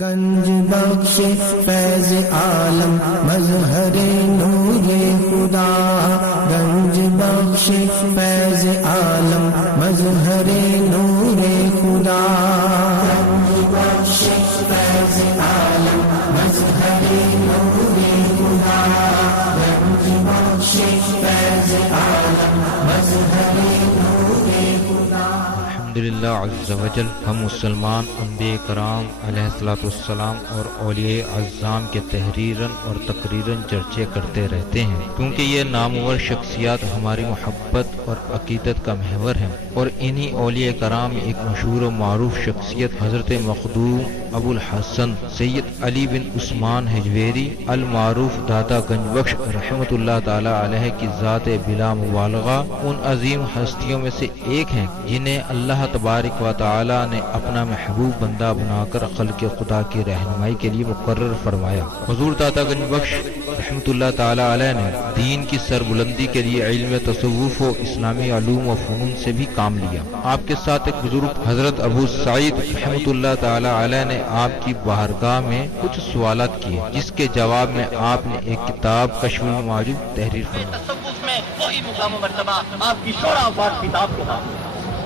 گنج بخش فیض عالم مظہر نور خدا، گنج بخش فیض عالم مظہر نور خدا، گنج بخش فیض عالم مظہر نور خدا، گنج بخش فیض عالم مظہر نور خدا۔ الحمدللہ عز وجل، ہم مسلمان انبیاء کرام علیہ الصلوۃ والسلام اور اولیاء اعظام کے تحریراً اور تقریراً چرچے کرتے رہتے ہیں، کیونکہ یہ نامور شخصیات ہماری محبت اور عقیدت کا محور ہیں، اور انہی اولیاء کرام میں ایک مشہور و معروف شخصیت حضرت مخدوم ابو الحسن سید علی بن عثمان حجویری المعروف داتا گنج بخش رحمۃ اللہ تعالی علیہ کی ذات بلا مبالغہ ان عظیم ہستیوں میں سے ایک ہیں جنہیں اللہ تبارک و تعالی نے اپنا محبوب بندہ بنا کر خلق خدا کی رہنمائی کے لیے مقرر فرمایا۔ حضور داتا گنج بخش رحمۃ اللہ تعالی علیہ نے دین کی سربلندی کے لیے علم تصوف و اسلامی علوم و فنون سے بھی کام لیا۔ آپ کے ساتھ ایک بزرگ حضرت ابو سعید رحمۃ اللہ تعالی علیہ نے آپ کی بارگاہ میں کچھ سوالات کیے، جس کے جواب میں آپ نے ایک کتاب کشف المعجوب تحریر فرمائی۔ تصوف میں وہی مقام و مرتبہ آپ کی شورا آفات کتاب کو حاصل ہے۔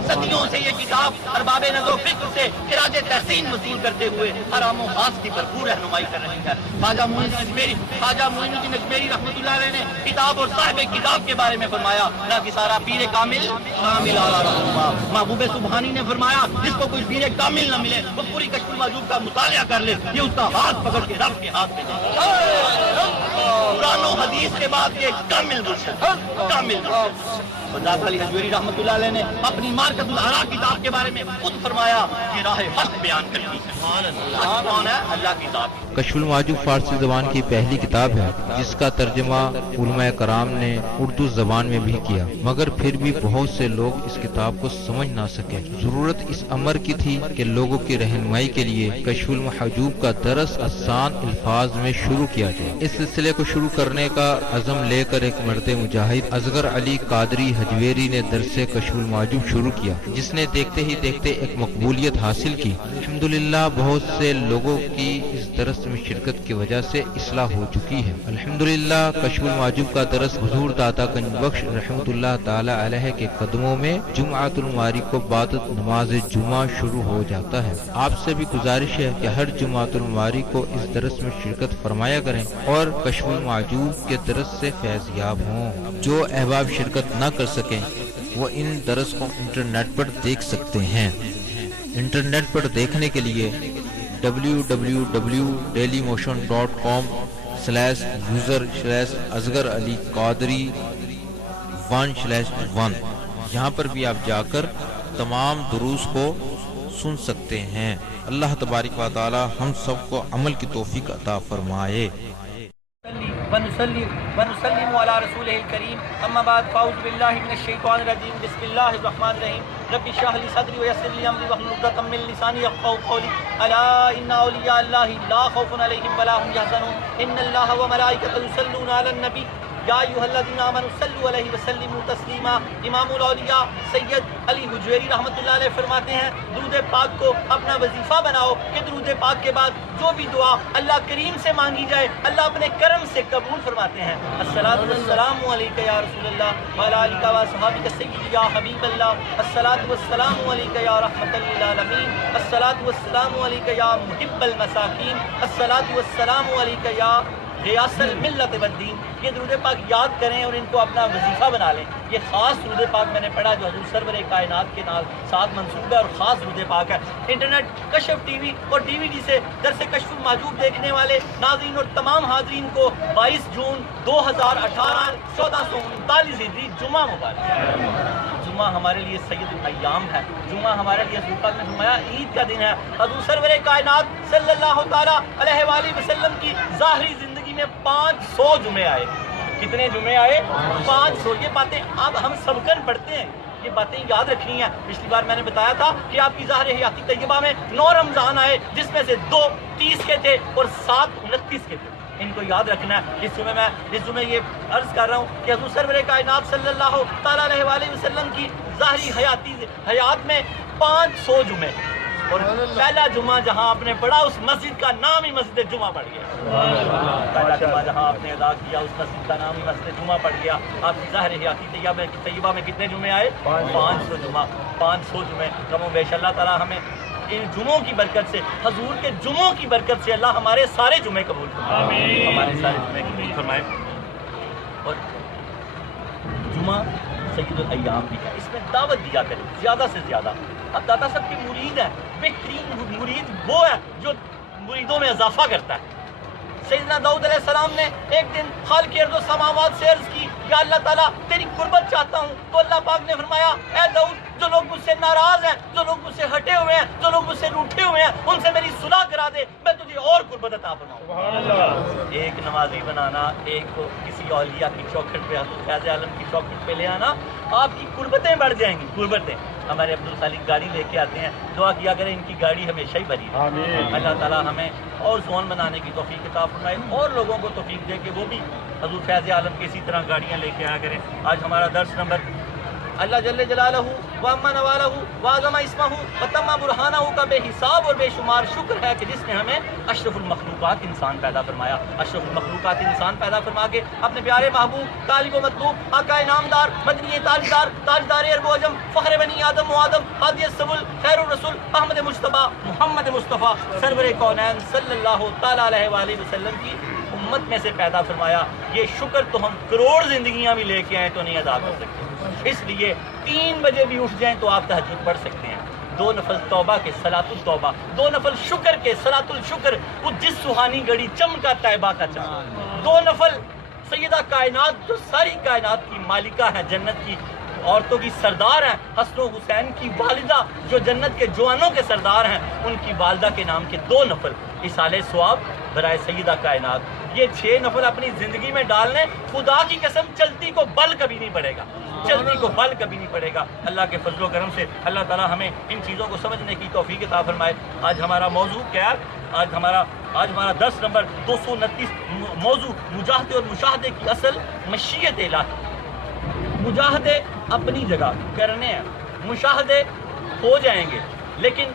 صدیوں سے یہ کتاب ارباب نظر و فکر سے خراج تحسین وصول کرتے ہوئے حرام و خاص کی بھرپور رہنمائی کر رہی ہے۔ خواجہ معین الدین اجمیری رحمۃ اللہ علیہ نے کتاب اور صاحب کتاب کے بارے میں فرمایا، نہ کہ سارا پیر کامل محبوب سبحانی نے فرمایا جس کو کوئی پیر کامل نہ ملے وہ پوری کشف المعجوب کا مطالعہ کر لے، یہ اس کا ہاتھ پکڑ کے رب کے ہاتھ میں دے۔ قرآن و حدیث کے بعد یہ کامل مرشد کامل داتا علی حجویری رحمۃ اللہ علیہ نے اپنی مارکت الآراء کتاب کے بارے میں خود فرمایا کہ راہ حق بیان کرتی ہے۔ کون ہے؟ اللہ کی ذات۔ کشف المعجوب فارسی زبان کی پہلی کتاب ہے جس کا ترجمہ علماء کرام نے اردو زبان میں بھی کیا، مگر پھر بھی بہت سے لوگ اس کتاب کو سمجھ نہ سکے۔ ضرورت اس امر کی تھی کہ لوگوں کی رہنمائی کے لیے کشف المحجوب کا درس آسان الفاظ میں شروع کیا جائے۔ اس سلسلے کو شروع کرنے کا عزم لے کر ایک مرد مجاہد اصغر علی قادری حجویری نے درس کشف المعجوب شروع کیا، جس نے دیکھتے ہی دیکھتے ایک مقبولیت حاصل کی۔ الحمدللہ بہت سے لوگوں کی اس درس میں شرکت کی وجہ سے اصلاح ہو چکی ہے۔ الحمدللہ کشف المعجوب کا درس حضور داتا گنج بخش رحمۃ اللہ تعالی علیہ کے قدموں میں جمعۃ المواری کو بعد نماز جمعہ شروع ہو جاتا ہے۔ آپ سے بھی گزارش ہے کہ ہر جمعۃ المواری کو اس درس میں شرکت فرمایا کریں اور کشف المعجوب کے درس سے فیض یاب ہوں۔ جو احباب شرکت نہ کر سکیں وہ ان درس کو انٹرنیٹ پر دیکھ سکتے ہیں۔ انٹرنیٹ پر دیکھنے کے لیے www.dailymotion.com/user/اصغر علی قادری 1/1 یہاں پر بھی آپ جا کر تمام دروس کو سن سکتے ہیں۔ اللہ تبارک و تعالی ہم سب کو عمل کی توفیق عطا فرمائے۔ ونسلم على رسوله الكريم اما بعد فاعوذ بالله من الشيطان الرجيم بسم الله الرحمن الرحيم رب اشرح لي صدري ويسر لي امري واحلل عقدة من لساني يفقهوا قولي الا ان اولياء الله لا خوف عليهم ولا هم يحزنون ان الله وملائكته يصلون على النبي یا ایھا الذین آمنوا صلوا علیہ وسلموا تسلیما۔ امام الاولیاء سید علی حجویری رحمۃ اللہ علیہ فرماتے ہیں درود پاک کو اپنا وظیفہ بناؤ کہ درود پاک کے بعد جو بھی دعا اللہ کریم سے مانگی جائے اللہ اپنے کرم سے قبول فرماتے ہیں۔ الصلاۃ والسلام علیک یا رسول اللہ وعلی آلک و اصحابک سیدی یا حبیب اللہ، الصلاۃ والسلام علیک یا رحمۃ للعالمین، الصلاۃ والسلام علیک یا محب المساکین، الصلاۃ والسلام علیک یا غیاث الملت والدین۔ یہ درود پاک یاد کریں اور ان کو اپنا وظیفہ بنا لیں۔ یہ خاص درود پاک میں نے پڑھا جو حضور سرور کائنات کے نام ساتھ منسوب ہے اور خاص درود پاک ہے۔ انٹرنیٹ، کشف ٹی وی اور ڈی وی ڈی سے درس کشف المعجوب دیکھنے والے ناظرین اور تمام حاضرین کو 22 جون 2018 1439 ہجری جمعہ مبارک۔ جمعہ ہمارے لیے سید الایام ہے، جمعہ ہمارے لیے حضور پاک نے فرمایا عید کا دن ہے۔ حضور سرور کائنات صلی اللہ تعالیٰ علیہ وآلہ وسلم کی ظاہری زندگی میں 500 جمعے آئے۔ کتنے جمعے آئے؟ 500۔ یہ باتیں اب ہم سبقن پڑھتے ہیں، یہ باتیں یاد رکھنی ہیں۔ پچھلی بار میں نے بتایا تھا کہ آپ کی ظاہر حیاتی طیبہ میں 9 رمضان آئے جس میں سے 2 30 کے تھے اور 7 29 کے تھے۔ ان کو یاد رکھنا ہے۔ اس جمعے یہ عرض کر رہا ہوں کہ حضور سرور کائنات صلی اللہ تعالیٰ علیہ وآلہ وسلم کی ظاہری حیات میں 500 جمعے اور پہلا جمعہ جہاں آپ نے پڑھا اس مسجد کا نام ہی مسجد جمعہ پڑ گیا. پہلا جمعہ جہاں آپ نے ادا کیا اس مسجد کا نام ہی مسجد جمعہ پڑ گیا. آپ کی ظاہر حیاتی طیبہ میں کتنے جمعے آئے؟ 500 جمعہ. 500 جمعے کم و بیش. اللہ تعالیٰ ہمیں ان جمعوں کی برکت سے، حضور کے جمعوں کی برکت سے اللہ ہمارے سارے جمعے قبول فرمائے. ہمارے سارے جمعے قبول فرمائے. اور جمعہ سید الایام بھی ہے، اس میں دعوت دیا کریں زیادہ سے زیادہ. اب داتا صاحب کی مرید ہے، بہترین مرید وہ ہے جو مریدوں میں اضافہ کرتا ہے. سیدنا داؤد علیہ السلام نے ایک دن خالق ارض و سماوات سے عرض کی، یا اللہ تعالیٰ تیری قربت چاہتا ہوں. تو اللہ پاک نے فرمایا، اے داؤد جو لوگ مجھ سے ناراض ہیں، جو لوگ مجھ سے ہٹے ہوئے ہیں، جو لوگ مجھ سے روٹھے ہوئے ہیں، ان سے میری صلح کرا دے، میں تجھے اور قربت عطا فرماؤں. ایک نمازی بنانا، ایک کو کسی اولیاء کی چوکھٹ پہ، حضرت فیض عالم کی چوکھٹ پہ لے آنا، آپ کی قربتیں بڑھ جائیں گی. قربتیں. ہمارے عبدالخالق گاڑی لے کے آتے ہیں، دعا کیا کریں ان کی گاڑی ہمیشہ ہی بھری رہے. اللہ تعالیٰ ہمیں اور زون بنانے کی توفیق عطا فرمائے، اور لوگوں کو توفیق دے کہ وہ بھی حضور فیض عالم کی اسی طرح گاڑیاں لے کے آیا کریں. آج ہمارا درس نمبر اللہ جل جلالہ وعما نوالہ وعظم اسمہ وتم برہانہ کا بے حساب اور بے شمار شکر ہے کہ جس نے ہمیں اشرف المخلوقات انسان پیدا فرمایا. اشرف المخلوقات انسان پیدا فرما کے اپنے پیارے محبوب طالب و مطلوب آقا انعامدار مدنی تاجدار تاجدار عرب و عجم فخر بنی آدم و آدم ہادی السبل خیر الرسول احمد مجتبیٰ محمد مصطفیٰ سرور کونین صلی اللہ تعالیٰ علیہ وآلہ وسلم کی امت میں سے پیدا فرمایا. یہ شکر تو ہم کروڑ زندگیاں بھی لے کے آئیں تو نہیں ادا کر سکتے. اس لیے 3 بجے بھی اٹھ جائیں تو آپ تہجد پڑھ سکتے ہیں. 2 نفل توبہ کے صلاۃ التوبہ، 2 نفل شکر کے صلاۃ الشکر، وہ جس سہانی گھڑی چمکا طیبہ کا چاند. 2 نفل سیدہ کائنات جو ساری کائنات کی مالکہ ہیں، جنت کی عورتوں کی سردار ہیں، حسن و حسین کی والدہ جو جنت کے جوانوں کے سردار ہیں، ان کی والدہ کے نام کے 2 نفل اصالہ ثواب برائے سیدہ کائنات. یہ 6 نفل اپنی زندگی میں ڈالنے، خدا کی قسم چلتی کو بل کبھی نہیں پڑے گا. چلتی کو بل کبھی نہیں پڑے گا. اللہ کے فضل و کرم سے اللہ تعالیٰ ہمیں ان چیزوں کو سمجھنے کی توفیق عطا فرمائے. آج ہمارا موضوع کیا ہے؟ آج ہمارا درس نمبر 229 موضوع مجاہدے اور مشاہدے کی اصل مشیت الہی. مجاہدے اپنی جگہ کرنے ہیں، مشاہدے ہو جائیں گے، لیکن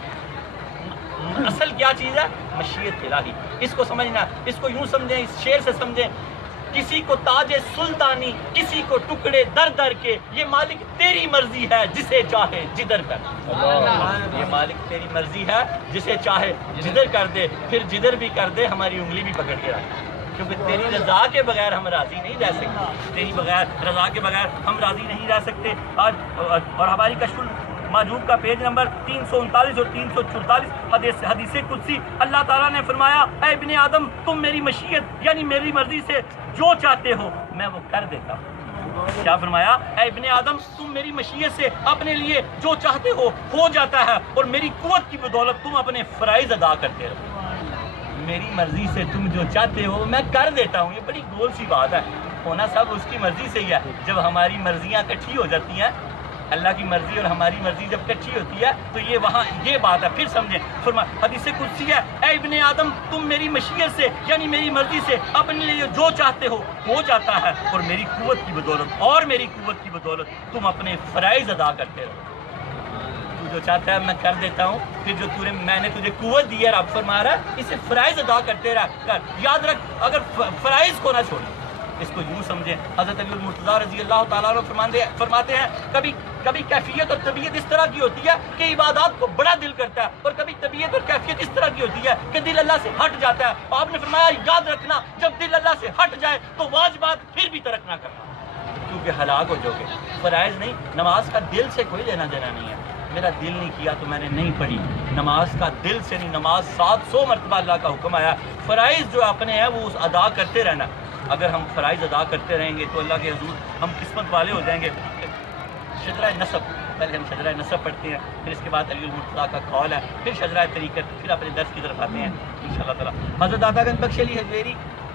اصل کیا چیز ہے؟ مشیت الہی. اس کو سمجھنا، اس کو یوں سمجھیں، اس شعر سے سمجھیں. کسی کو تاج سلطانی، کسی کو ٹکڑے در در کے، یہ مالک تیری مرضی ہے جسے چاہے جدھر کر. یہ مالک تیری مرضی ہے جسے چاہے جدھر کر دے، پھر جدھر بھی کر دے ہماری انگلی بھی پکڑ کے رکھ، کیونکہ تیری رضا کے بغیر ہم راضی نہیں رہ سکتے. تیری رضا کے بغیر ہم راضی نہیں رہ سکتے. آج اور ہماری کشف المحجوب کا پیج نمبر 339 اور 344 حدیث قدسی اللہ تعالیٰ نے فرمایا، اے ابن آدم تم میری مشیت یعنی میری مرضی سے جو چاہتے ہو میں وہ کر دیتا ہوں. کیا فرمایا؟ اے ابن آدم تم میری مشیت سے اپنے لیے جو چاہتے ہو جاتا ہے، اور میری قوت کی بدولت تم اپنے فرائض ادا کرتے رہو. میری مرضی سے تم جو چاہتے ہو میں کر دیتا ہوں. یہ بڑی گول سی بات ہے. ہونا سب اس کی مرضی سے ہی ہے. جب ہماری مرضیاں اکٹھی ہو جاتی ہیں، اللہ کی مرضی اور ہماری مرضی جب کچھی ہوتی ہے تو یہ وہاں یہ بات ہے. پھر سمجھیں، حدیث قدسی ہے، اے ابن آدم تم میری مشیت سے یعنی میری مرضی سے اپنے لیے جو چاہتے ہو جاتا ہے، اور میری قوت کی بدولت تم اپنے فرائض ادا کرتے رہو. تو جو چاہتا ہے میں کر دیتا ہوں، پھر جو میں نے تجھے قوت دی ہے رب فرما رہا ہے اسے فرائض ادا کرتے رہ کر. یاد رکھ، اگر فرائض کو نہ چھوڑیں، اس کو یوں سمجھیں. حضرت علی المرتضیٰ رضی اللہ تعالیٰ عنہ فرماتے ہیں، کبھی کیفیت اور طبیعت اس طرح کی ہوتی ہے کہ عبادات کو بڑا دل کرتا ہے، اور کبھی طبیعت اور کیفیت اس طرح کی ہوتی ہے کہ دل اللہ سے ہٹ جاتا ہے. آپ نے فرمایا یاد رکھنا، جب دل اللہ سے ہٹ جائے تو واجبات پھر بھی ترک نہ کرنا، کیونکہ ہلاک ہو جاؤ گے. فرائض نہیں، نماز کا دل سے کوئی لینا دینا نہیں ہے. میرا دل نہیں کیا تو میں نے نہیں پڑھی. نماز کا دل سے نہیں، نماز 700 مرتبہ اللہ کا حکم آیا. فرائض جو اپنے ہیں وہ ادا کرتے رہنا. اگر ہم فرائض ادا کرتے رہیں گے تو اللہ کے حضور ہم قسمت والے ہو جائیں گے. شجرہ نسب، پہلے ہم شجرہ نسب پڑھتے ہیں، پھر اس کے بعد علی المرتضیٰ کا قول ہے، پھر شجرہ طریقت، پھر اپنے درس کی طرف آتے ہیں انشاءاللہ تعالیٰ. حضرت داتا گنج بخش علی حجویری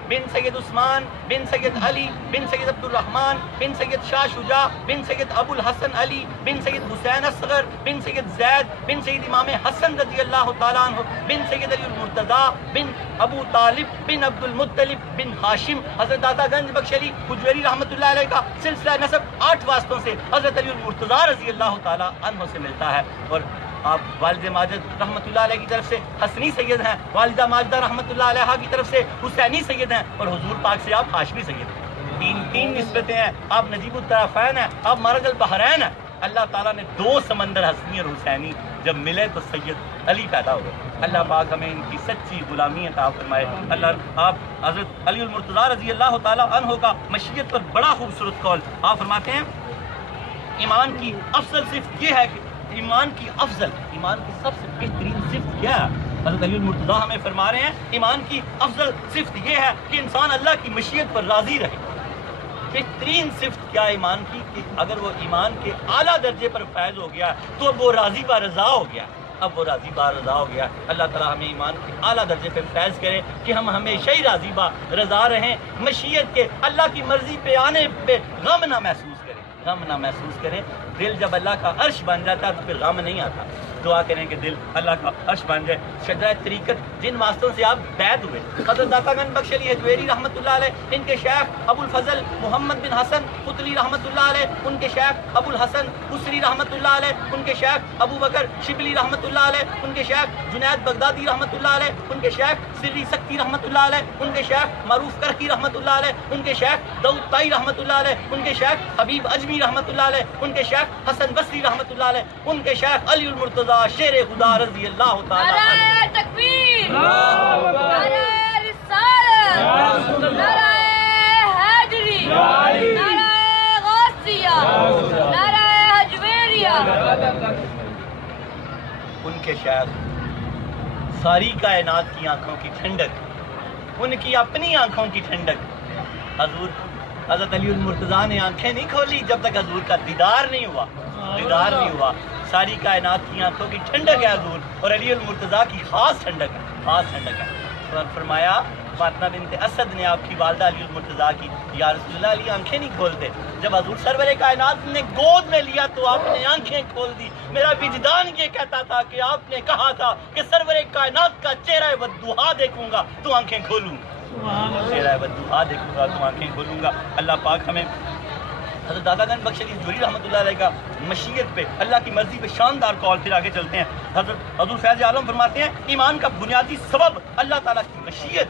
بن سید عثمان بن سید علی بن سید عبد الرحمن بن سید شاہ شجاع بن سید ابو الحسن علی بن سید حسین اصغر بن سید زید بن سید امام حسن رضی اللہ تعالیٰ عنہ بن سید علی المرتضیٰ بن ابو طالب بن عبد المطلب بن ہاشم. حضرت داتا گنج بخش علی حجویری رحمۃ اللہ علیہ کا سلسلہ نسب 8 واسطوں سے حضرت علی المرتضیٰ رضی اللہ تعالیٰ عنہ سے ملتا ہے. اور آپ والد ماجد رحمۃ اللہ علیہ کی طرف سے حسنی سید ہیں، والدہ ماجدہ رحمۃ اللہ علیہ کی طرف سے حسینی سید ہیں، اور حضور پاک سے آپ ہاشمی سید ہیں۔ تین نسبتیں ہیں، آپ نجیب الطرفین ہیں، آپ مرج البحرین ہیں۔ اللہ تعالیٰ نے 2 سمندر حسنی اور حسینی جب ملے تو سید علی پیدا ہوئے۔ اللہ پاک ہمیں ان کی سچی غلامی عطا فرمائے۔ اللہ آپ حضرت علی المرتضیٰ رضی اللہ تعالیٰ عنہ کا مشیت پر بڑا خوبصورت قول آپ فرماتے ہیں، ایمان کی افضل صفت یہ ہے کہ ایمان کی سب سے بہترین صفت کیا ہے؟ حضرت علی المرتضیٰ ہمیں فرما رہے ہیں ایمان کی افضل صفت یہ ہے کہ انسان اللہ کی مشیت پر راضی رہے۔ بہترین صفت کیا ایمان کی کہ اگر وہ ایمان کے اعلیٰ درجے پر فائز ہو گیا تو اب وہ راضی با رضا ہو گیا، اللہ تعالیٰ ہمیں ایمان کے اعلیٰ درجے پہ فیض کرے کہ ہم ہمیشہ ہی راضی با رضا رہیں، مشیت کے اللہ کی مرضی پہ آنے پہ غم نہ محسوس کریں۔ دل جب اللہ کا عرش بن جاتا ہے تو پھر غم نہیں آتا۔ دعا کریں کہ دل اللہ کا عرش بن جائے۔ شجرہ طریقت جن واسطوں سے آپ بیعت ہوئے، حضرت داتا گنج بخش علی حجویری رحمۃ اللہ علیہ، ان کے شیخ ابو الفضل محمد بن حسن قطلی رحمۃ اللہ علیہ، ان کے شیخ ابو الحسن حسری رحمۃ اللہ علیہ، ان کے شیخ ابو بکر شبلی رحمۃ اللہ علیہ، ان کے شیخ جنید بغدادی رحمۃ اللہ علیہ، ان کے شیخ سری سکتی رحمۃ اللہ علیہ، ان کے شیخ معروف کرکی رحمۃ اللہ علیہ، ان کے شیخ داؤد طائی رحمۃ اللہ علیہ، ان کے شیخ حبیب اجمی رحمۃ اللہ علیہ، ان کے شیخ حسن بصری رحمۃ اللہ علیہ، ان کے شیخ علی المرتضیٰ شیر خدا رضی اللہ تعالیٰ عنہ۔ نعرہ تکبیر، نعرہ رسالت، نعرہ حیدری، نعرہ غوثیہ، نعرہ حجویریہ۔ ان کے شیخ ساری کائنات کی آنکھوں کی ٹھنڈک، ان کی اپنی آنکھوں کی ٹھنڈک۔ حضرت علی المرتضیٰ نے آنکھیں نہیں کھولی جب تک حضور کا دیدار نہیں ہوا۔ ساری کائنات کی آنکھوں کی ٹھنڈک ہے حضور، اور علی المرتضیٰ کی خاص ٹھنڈک ہے۔ اور فرمایا فاطمہ بنت اسد نے آپ کی والدہ علی المرتضیٰ کی، یا رسول اللہ علی آنکھیں نہیں کھولتے۔ جب حضور سرور کائنات نے گود میں لیا تو آپ نے آنکھیں کھول دی۔ میرا وجدان یہ کہتا تھا کہ آپ نے کہا تھا کہ سرور کائنات کا چہرہ والضحیٰ دیکھوں گا تو آنکھیں کھولوں گا۔ اللہ پاک ہمیں حضرت داتا گنج بخش علی حجویری رحمۃ اللہ علیہ کا مشیت پہ اللہ کی مرضی پہ شاندار قول۔ پھر آگے چلتے ہیں، حضور فیض عالم فرماتے ہیں ایمان کا بنیادی سبب اللہ تعالیٰ کی مشیت۔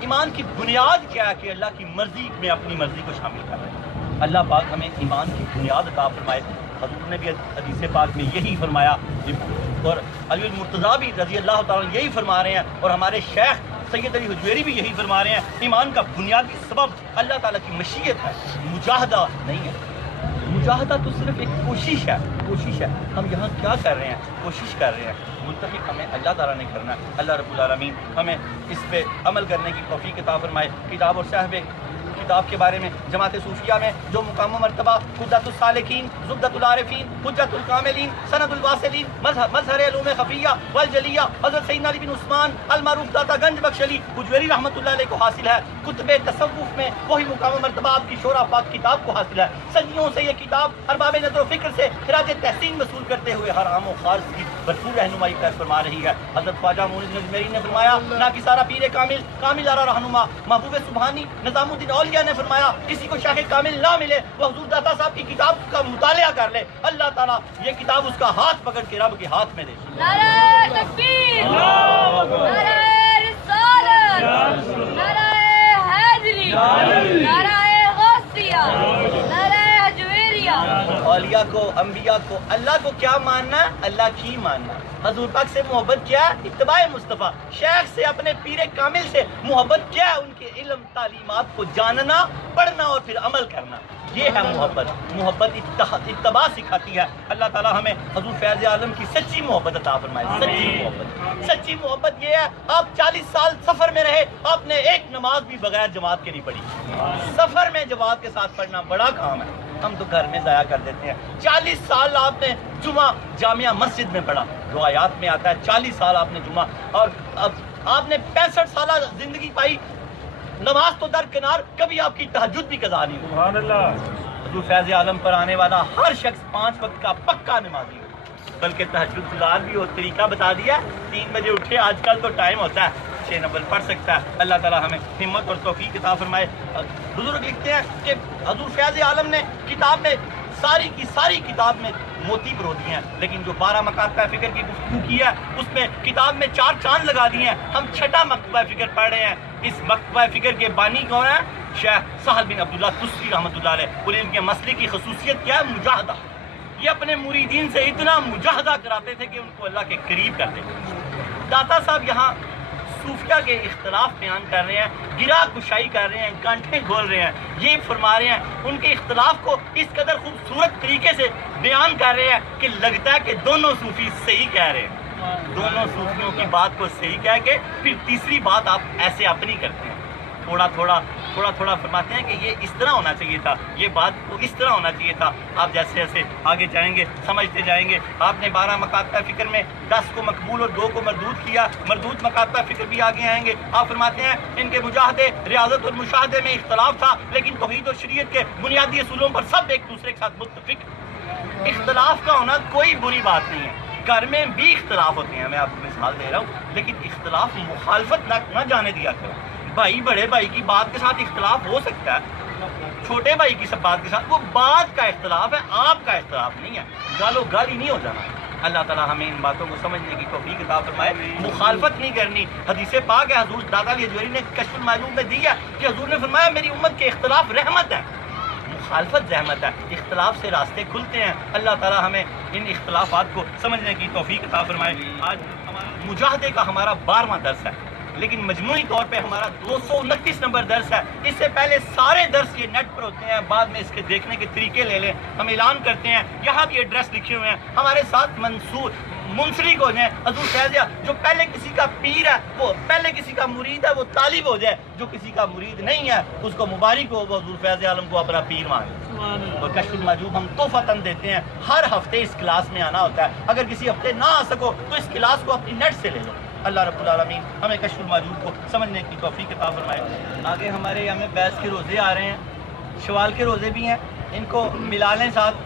ایمان کی بنیاد کیا ہے کہ اللہ کی مرضی میں اپنی مرضی کو شامل کر رہے ہیں۔ اللہ پاک ہمیں ایمان کی بنیاد عطا فرمائے۔ حضور نے بھی حدیث پاک میں یہی فرمایا، اور علی المرتضیٰ بھی رضی اللہ تعالیٰ یہی فرما رہے ہیں، اور ہمارے شیخ سید علی حجویری بھی یہی فرما رہے ہیں، ایمان کا بنیادی سبب اللہ تعالیٰ کی مشیت ہے، مجاہدہ نہیں ہے۔ مجاہدہ تو صرف ایک کوشش ہے۔ ہم یہاں کیا کر رہے ہیں؟ کوشش کر رہے ہیں، متفق ہمیں اللہ تعالیٰ نے کرنا ہے۔ اللہ رب العالمین ہمیں اس پہ عمل کرنے کی توفیق عطا فرمائے۔ کتاب اور صاحب کتاب کے بارے میں جماعت صوفیہ میں جو مقام و مرتبہ قدرت السالکین، زبدۃ العارفین، حجت الکاملین، سند الواصلین، مظہر علوم خفیہ والجلیہ حضرت سیدنا علی بن عثمان المعروف داتا گنج بخش علی حجویری رحمۃ اللہ علیہ کو حاصل ہے۔ کتب تصوف میں وہی مقام و مرتبہ آپ کی شورا پاک کتاب کو حاصل ہے۔ صدیوں سے یہ کتاب ارباب نظر و فکر سے خراج تحسین وصول کرتے ہوئے ہر عام و خاص کی بھرپور رہنمائی پیش فرما رہی ہے۔ حضرت خواجہ معین اجمیری نے فرمایا، نہ کی سارا پیر کامل آرا رہنما محبوب سبحانی نظام الدین اولیاء نے فرمایا کسی کو شاہ کامل نہ ملے وہ حضور داتا صاحب کی کتاب کا مطالعہ کر لے، اللہ تعالیٰ یہ کتاب اس کا ہاتھ پکڑ کے رب کے ہاتھ میں دے۔ نعرہ تکبیر، نعرہ رسالت، نعرہ حیدری، نعرہ غوثیہ، نعرہ حجویریہ۔ اولیاء کو، انبیاء کو، اللہ کو کیا ماننا؟ اللہ کی ماننا۔ حضور پاک سے محبت کیا؟ اتباع مصطفیٰ۔ شیخ سے، اپنے پیر کامل سے محبت کیا؟ ان کے علم تعلیمات کو جاننا، پڑھنا اور پھر عمل کرنا، یہ ہے محبت اتباع سکھاتی ہے۔ اللہ تعالیٰ ہمیں حضور فیض عالم کی سچی محبت عطا فرمائے۔ سچی محبت یہ ہے، آپ 40 سال سفر میں رہے، آپ نے ایک نماز بھی بغیر جماعت کے نہیں پڑھی۔ سفر میں جماعت کے ساتھ پڑھنا بڑا کام ہے، ہم تو گھر میں ضائع کر دیتے ہیں۔ 40 سال آپ نے جمعہ جامعہ مسجد میں پڑھا، روایات میں آتا ہے 40 سال آپ نے جمعہ، اور اب آپ نے 65 سالہ زندگی پائی، نماز تو درکنار، کبھی آپ کی تہجد بھی قضا نہیں ہوئی۔ سبحان اللہ۔ حضور فیض عالم پر آنے والا ہر شخص 5 وقت کا پکا نمازی ہو، بلکہ تہجد گزار بھی ہو۔ طریقہ بتا دیا، 3 بجے اٹھے، آج کل تو ٹائم ہوتا ہے، 6 نفل پڑھ سکتا ہے۔ اللہ تعالیٰ ہمیں ہمت اور توفیق عطا فرمائے۔ بزرگ لکھتے ہیں کہ حضور فیض عالم نے کتاب میں ساری کی ساری کتاب میں موتی پرو دیے ہیں، لیکن جو 12 مکاتبہ فکر کی گفتگو کی ہے اس میں کتاب میں 4 چاند لگا دیے ہیں۔ ہم 6واں مکتبہ فکر پڑھ رہے ہیں۔ اس مکتبہ فکر کے بانی کون ہیں؟ شیخ سہل بن عبداللہ تستری رحمۃ اللہ علیہ، اور ان کے مسئلے کی خصوصیت کیا ہے؟ مجاہدہ۔ یہ اپنے مریدین سے اتنا مجاہدہ کراتے تھے کہ ان کو اللہ کے قریب کرتے تھے۔ داتا صاحب یہاں صوفیہ کے اختلاف بیان کر رہے ہیں، گرا کشائی کر رہے ہیں، گانٹھیں کھول رہے ہیں، یہ فرما رہے ہیں ان کے اختلاف کو اس قدر خوبصورت طریقے سے بیان کر رہے ہیں کہ لگتا ہے کہ دونوں صوفی صحیح کہہ رہے ہیں، دونوں صوفیوں کی بات کو صحیح کہہ کے پھر تیسری بات آپ ایسے اپنی کرتے ہیں، تھوڑا تھوڑا فرماتے ہیں کہ یہ اس طرح ہونا چاہیے تھا، یہ بات کو اس طرح ہونا چاہیے تھا۔ آپ جیسے جیسے آگے جائیں گے سمجھتے جائیں گے۔ آپ نے 12 مکاتبہ فکر میں 10 کو مقبول اور 2 کو مردود کیا، مردود مکاتبہ فکر بھی آگے آئیں گے۔ آپ فرماتے ہیں ان کے مجاہدے ریاضت اور مشاہدے میں اختلاف تھا، لیکن توحید اور شریعت کے بنیادی اصولوں پر سب ایک دوسرے کے ساتھ متفق۔ اختلاف کا ہونا کوئی بری بات نہیں ہے، گھر میں بھی اختلاف ہوتے ہیں، میں آپ کو مثال دے رہا ہوں، لیکن اختلاف مخالفت نہ جانے دیا کرو۔ بھائی بڑے بھائی کی بات کے ساتھ اختلاف ہو سکتا ہے، چھوٹے بھائی کی سب بات کے ساتھ، وہ بات کا اختلاف ہے، آپ کا اختلاف نہیں ہے، گالو گالی نہیں ہو جانا۔ اللہ تعالیٰ ہمیں ان باتوں کو سمجھنے کی توفیق عطا فرمائے، مخالفت نہیں کرنی۔ حدیث پاک ہے، حضور دادا علی حجویری نے کشف المعلوم میں دی ہے کہ حضور نے فرمایا میری امت کے اختلاف رحمت ہے، مخالفت رحمت ہے، اختلاف سے راستے کھلتے ہیں۔ اللہ تعالیٰ ہمیں ان اختلافات کو سمجھنے کی توفیق عطا فرمائے۔ آج مجاہدے کا ہمارا 12واں درس ہے، لیکن مجموعی طور پہ ہمارا 229 نمبر درس ہے۔ اس سے پہلے سارے درس یہ نیٹ پر ہوتے ہیں، بعد میں اس کے دیکھنے کے طریقے لے لیں۔ ہم اعلان کرتے ہیں، یہاں بھی ایڈریس لکھے ہوئے ہیں، ہمارے ساتھ منسلک ہو جائیں۔ حضور فیضیہ جو پہلے کسی کا پیر ہے، وہ پہلے کسی کا مرید ہے، وہ طالب ہو جائے، جو کسی کا مرید نہیں ہے اس کو مبارک ہو، وہ حضور فیض عالم کو اپنا پیر مانے۔ اور کشف المعجوب ہم تحفۃً دیتے ہیں، ہر ہفتے اس کلاس میں آنا ہوتا ہے، اگر کسی ہفتے نہ آ سکو تو اس کلاس کو اپنی نیٹ سے لے لو۔ اللہ رب العالمین ہمیں کشف المعجوب کو سمجھنے کی توفیق عطا فرمائے۔ آگے ہمارے یہاں میں بیس کے روزے آ رہے ہیں، شوال کے روزے بھی ہیں، ان کو ملا لیں ساتھ۔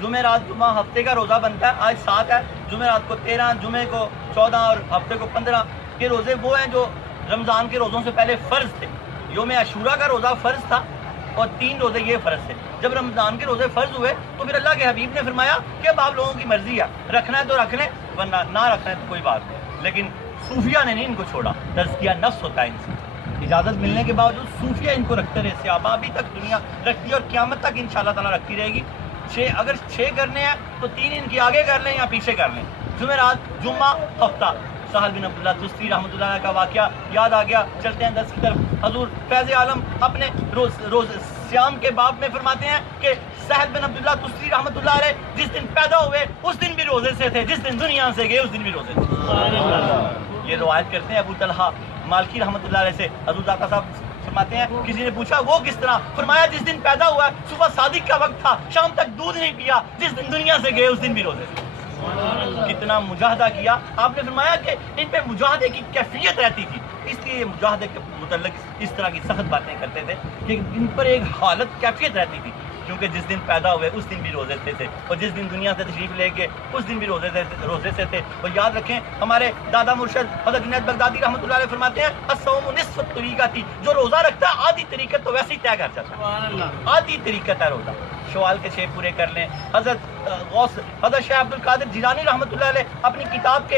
جمعرات جمعہ ہفتے کا روزہ بنتا ہے، آج 7 ہے، جمعرات کو 13، جمعے کو 14 اور ہفتے کو 15 کے روزے وہ ہیں جو رمضان کے روزوں سے پہلے فرض تھے۔ یوم عاشوراء کا روزہ فرض تھا اور 3 روزے یہ فرض تھے۔ جب رمضان کے روزے فرض ہوئے تو پھر اللہ کے حبیب نے فرمایا کہ اب آپ لوگوں کی مرضی ہے، رکھنا ہے تو رکھ لیں ورنہ نہ رکھنا ہے تو کوئی بات نہیں، لیکن صوفیہ نے نہیں ان کو چھوڑا۔ تزکیہ نفس ہوتا ہے ان سے، اجازت ملنے کے باوجود صوفیہ ان کو رکھتے رہے، صحابہ ابھی تک دنیا رکھتی ہے اور قیامت تک انشاءاللہ تعالیٰ رکھتی رہے گی۔ اگر 6 کرنے ہیں تو 3 ان کی آگے کر لیں یا پیچھے کر لیں، جمعرات جمعہ ہفتہ۔ سہل بن عبداللہ تستری رحمۃ اللہ علیہ کا واقعہ یاد آ گیا، چلتے ہیں درس کی طرف۔ حضور فیض عالم اپنے روز سیام کے باب میں فرماتے ہیں کہ سہل بن عبداللہ تستری رحمۃ اللہ علیہ جس دن پیدا ہوئے اس دن بھی روزے سے تھے، جس دن دنیا سے گئے اس دن بھی روزے تھے۔ یہ روایت کرتے ہیں ابو طلحہ مالکی رحمۃ اللہ علیہ سے۔ حضور داتا صاحب فرماتے ہیں کسی نے پوچھا وہ کس طرح؟ فرمایا جس دن پیدا ہوا صبح صادق کا وقت تھا، شام تک دودھ نہیں پیا، جس دن دنیا سے گئے اس دن بھی روزے تھے۔ کتنا مجاہدہ کیا۔ آپ نے فرمایا کہ ان پہ مجاہدے کی کیفیت رہتی تھی، اس لیے یہ مجاہدے کے متعلق اس طرح کی سخت باتیں کرتے تھے کہ ان پر ایک حالت کیفیت رہتی تھی، کیونکہ جس دن پیدا ہوئے اس دن بھی روزے تھے اور جس دن دنیا سے تشریف لے گئے اس دن بھی روزے سے تھے۔ اور یاد رکھیں ہمارے دادا مرشد حضرت جنید بغدادی رحمۃ اللہ علیہ فرماتے ہیں الصوم نصف الطریقہ تھی، جو روزہ رکھتا ہے آدھی طریقت تو ویسے ہی طے کر جاتا ہے، آدھی طریقت ہے روزہ۔ شوال کے 6 پورے کر لیں۔ حضرت شیخ عبد القادر جیلانی رحمۃ اللہ علیہ اپنی کتاب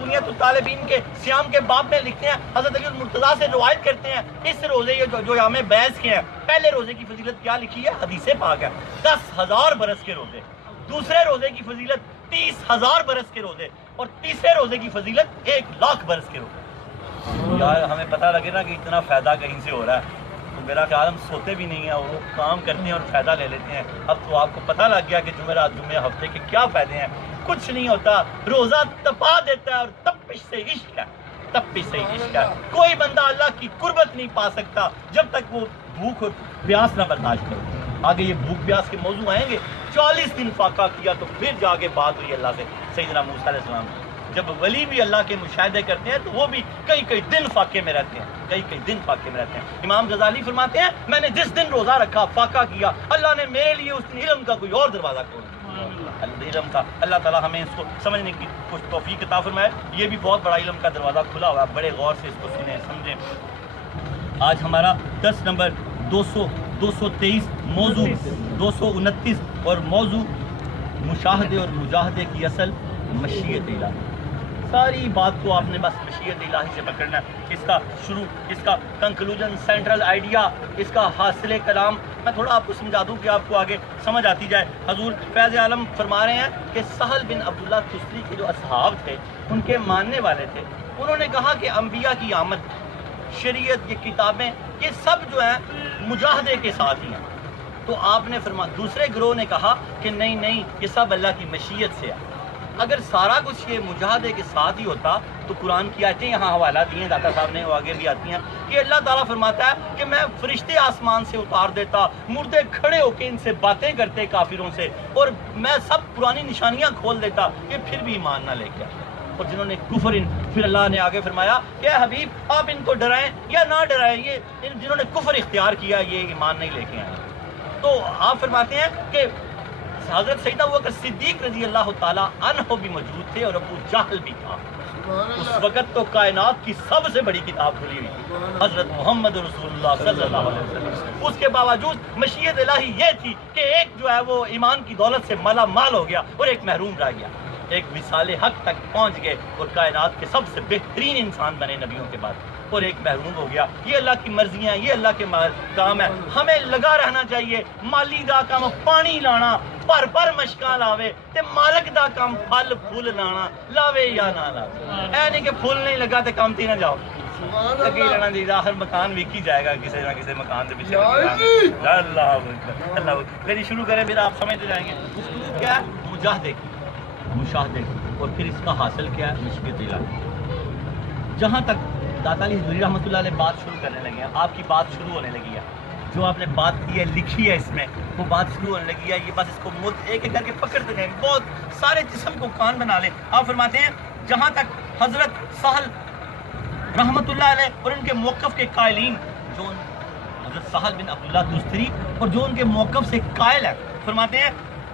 بنیاد الطالبین کے سیام کے باب میں لکھتے ہیں، حضرت علی المرتضیٰ سے روایت کرتے ہیں اس روزے جو یوم بیس کے ہیں، پہلے روزے کی فضیلت کیا لکھی ہے؟ حدیث پاک ہے 10,000 برس کے روزے، دوسرے روزے کی فضیلت 30,000 برس کے روزے اور تیسرے روزے کی فضیلت 1,00,000 برس کے روزے۔ یار ہمیں پتہ لگے نا کہ اتنا فائدہ کہیں سے ہو رہا ہے تو میرا خیال ہم سوتے بھی نہیں ہیں، وہ کام کرتے ہیں اور فائدہ لے لیتے ہیں۔ اب تو آپ کو پتہ لگ گیا کہ جمعرات جمعہ ہفتے کے کیا فائدے ہیں۔ کچھ نہیں ہوتا، روزہ تپا دیتا ہے اور تپش سے عشق ہے، تپش سے عشق ہے۔ کوئی بندہ اللہ کی قربت نہیں پا سکتا جب تک وہ بھوک اور پیاس نہ برداشت کرے۔ آگے یہ بھوک پیاس کے موضوع آئیں گے۔ 40 دن فاقہ کیا تو پھر جا کے بات ہوئی اللہ سے، سیدنا موسیٰ علیہ السلام کی۔ جب ولی بھی اللہ کے مشاہدے کرتے ہیں تو وہ بھی کئی دن فاقے میں رہتے ہیں، کئی دن فاقے میں رہتے ہیں۔ امام غزالی فرماتے ہیں میں نے جس دن روزہ رکھا فاقہ کیا، اللہ نے میرے لیے اس دن علم کا کوئی اور دروازہ کھولا، علم کا۔ اللہ تعالیٰ ہمیں اس کو سمجھنے کی کچھ توفیق عطا فرمائے۔ یہ بھی بہت بڑا علم کا دروازہ کھلا ہوا ہے، بڑے غور سے اس کو سنیں سمجھیں۔ آج ہمارا درس نمبر 223 موضوع 229 اور موضوع مشاہدے اور مجاہدے کی اصل مشیت الہی. ساری بات کو آپ نے بس مشیت الہی سے پکڑنا ہے. اس کا شروع، اس کا کنکلوژن، سینٹرل آئیڈیا، اس کا حاصل کلام میں تھوڑا آپ کو سمجھا دوں کہ آپ کو آگے سمجھ آتی جائے. حضور فیض عالم فرما رہے ہیں کہ سہل بن عبداللہ تستری کے جو اصحاب تھے، ان کے ماننے والے تھے، انہوں نے کہا کہ انبیاء کی آمد، شریعت، یہ کتابیں، یہ سب جو ہیں مجاہدے کے ساتھ ہی ہیں. تو آپ نے دوسرے گروہ نے کہا کہ نہیں، یہ سب اللہ کی مشیت سے ہے. اگر سارا کچھ یہ مجاہدے کے ساتھ ہی ہوتا تو قرآن کی آیتیں یہاں حوالہ دی ہیں داتا صاحب نے، وہ آگے بھی آتی ہیں کہ اللہ تعالیٰ فرماتا ہے کہ میں فرشتے آسمان سے اتار دیتا، مردے کھڑے ہو کے ان سے باتیں کرتے کافروں سے، اور میں سب پرانی نشانیاں کھول دیتا، یہ پھر بھی ایمان نہ لے کے آئے. اور جنہوں نے کفر، پھر اللہ نے آگے فرمایا کہ اے حبیب آپ ان کو ڈرائیں یا نہ ڈرائیں، یہ جنہوں نے کفر اختیار کیا یہ ایمان نہیں لے کے آئے. تو آپ فرماتے ہیں کہ حضرت سیدنا ابوبکر صدیق رضی اللہ تعالیٰ عنہ بھی موجود تھے اور ابو جہل بھی تھا. اس وقت تو کائنات کی سب سے بڑی کتاب کھلی ہوئی تھی، حضرت محمد رسول اللہ صلی اللہ علیہ وسلم. اس کے باوجود مشیت الہی یہ تھی کہ ایک جو ہے وہ ایمان کی دولت سے مالا مال ہو گیا اور ایک محروم رہ گیا. ایک وصال حق تک پہنچ گئے اور کائنات کے سب سے بہترین انسان بنے نبیوں کے بعد، اور ایک محروم ہو گیا. یہ اللہ کی مرضیاں، یہ اللہ کے کام ہے. ہمیں لگا رہنا چاہیے. مالی دا کام پانی لانا، پر مشکاں لاوے تے مالک دا کام پھل پھول لانا، لاوے یا نہ لاوے. اے نہیں کہ پھول نہیں لگا تے کام تی نہ جاؤ. لگی رہنا دی آخر مکان ویکی جائے گا کسی نہ کسی مکان سے پیچھے. اللہ اکبر، اللہ اکبر. میری شروع کریں پھر آپ سمجھتے جائیں گے. گفتگو کیا ہے؟ مجاہدے کی، مشاہدے کی، اور پھر اس کا حاصل کیا ہے؟ مشیت الہی. جہاں تک داتا علی حضوری رحمۃ اللہ علیہ بات شروع کرنے لگے ہیں، آپ کی بات شروع ہونے لگی ہے. جو آپ نے بات کی ہے، لکھی ہے، اس میں وہ بات شروع ہونے لگی ہے. یہ بس اس کو ایک ایک کر کے پکڑتے رہیں، بہت سارے جسم کو کان بنا لیں. آپ فرماتے ہیں جہاں تک حضرت سہل رحمۃ اللہ علیہ اور ان کے موقف کے قائلین، جو حضرت سہل بن عبداللہ تستری اور جو ان کے موقف سے قائل ہے، فرماتے ہیں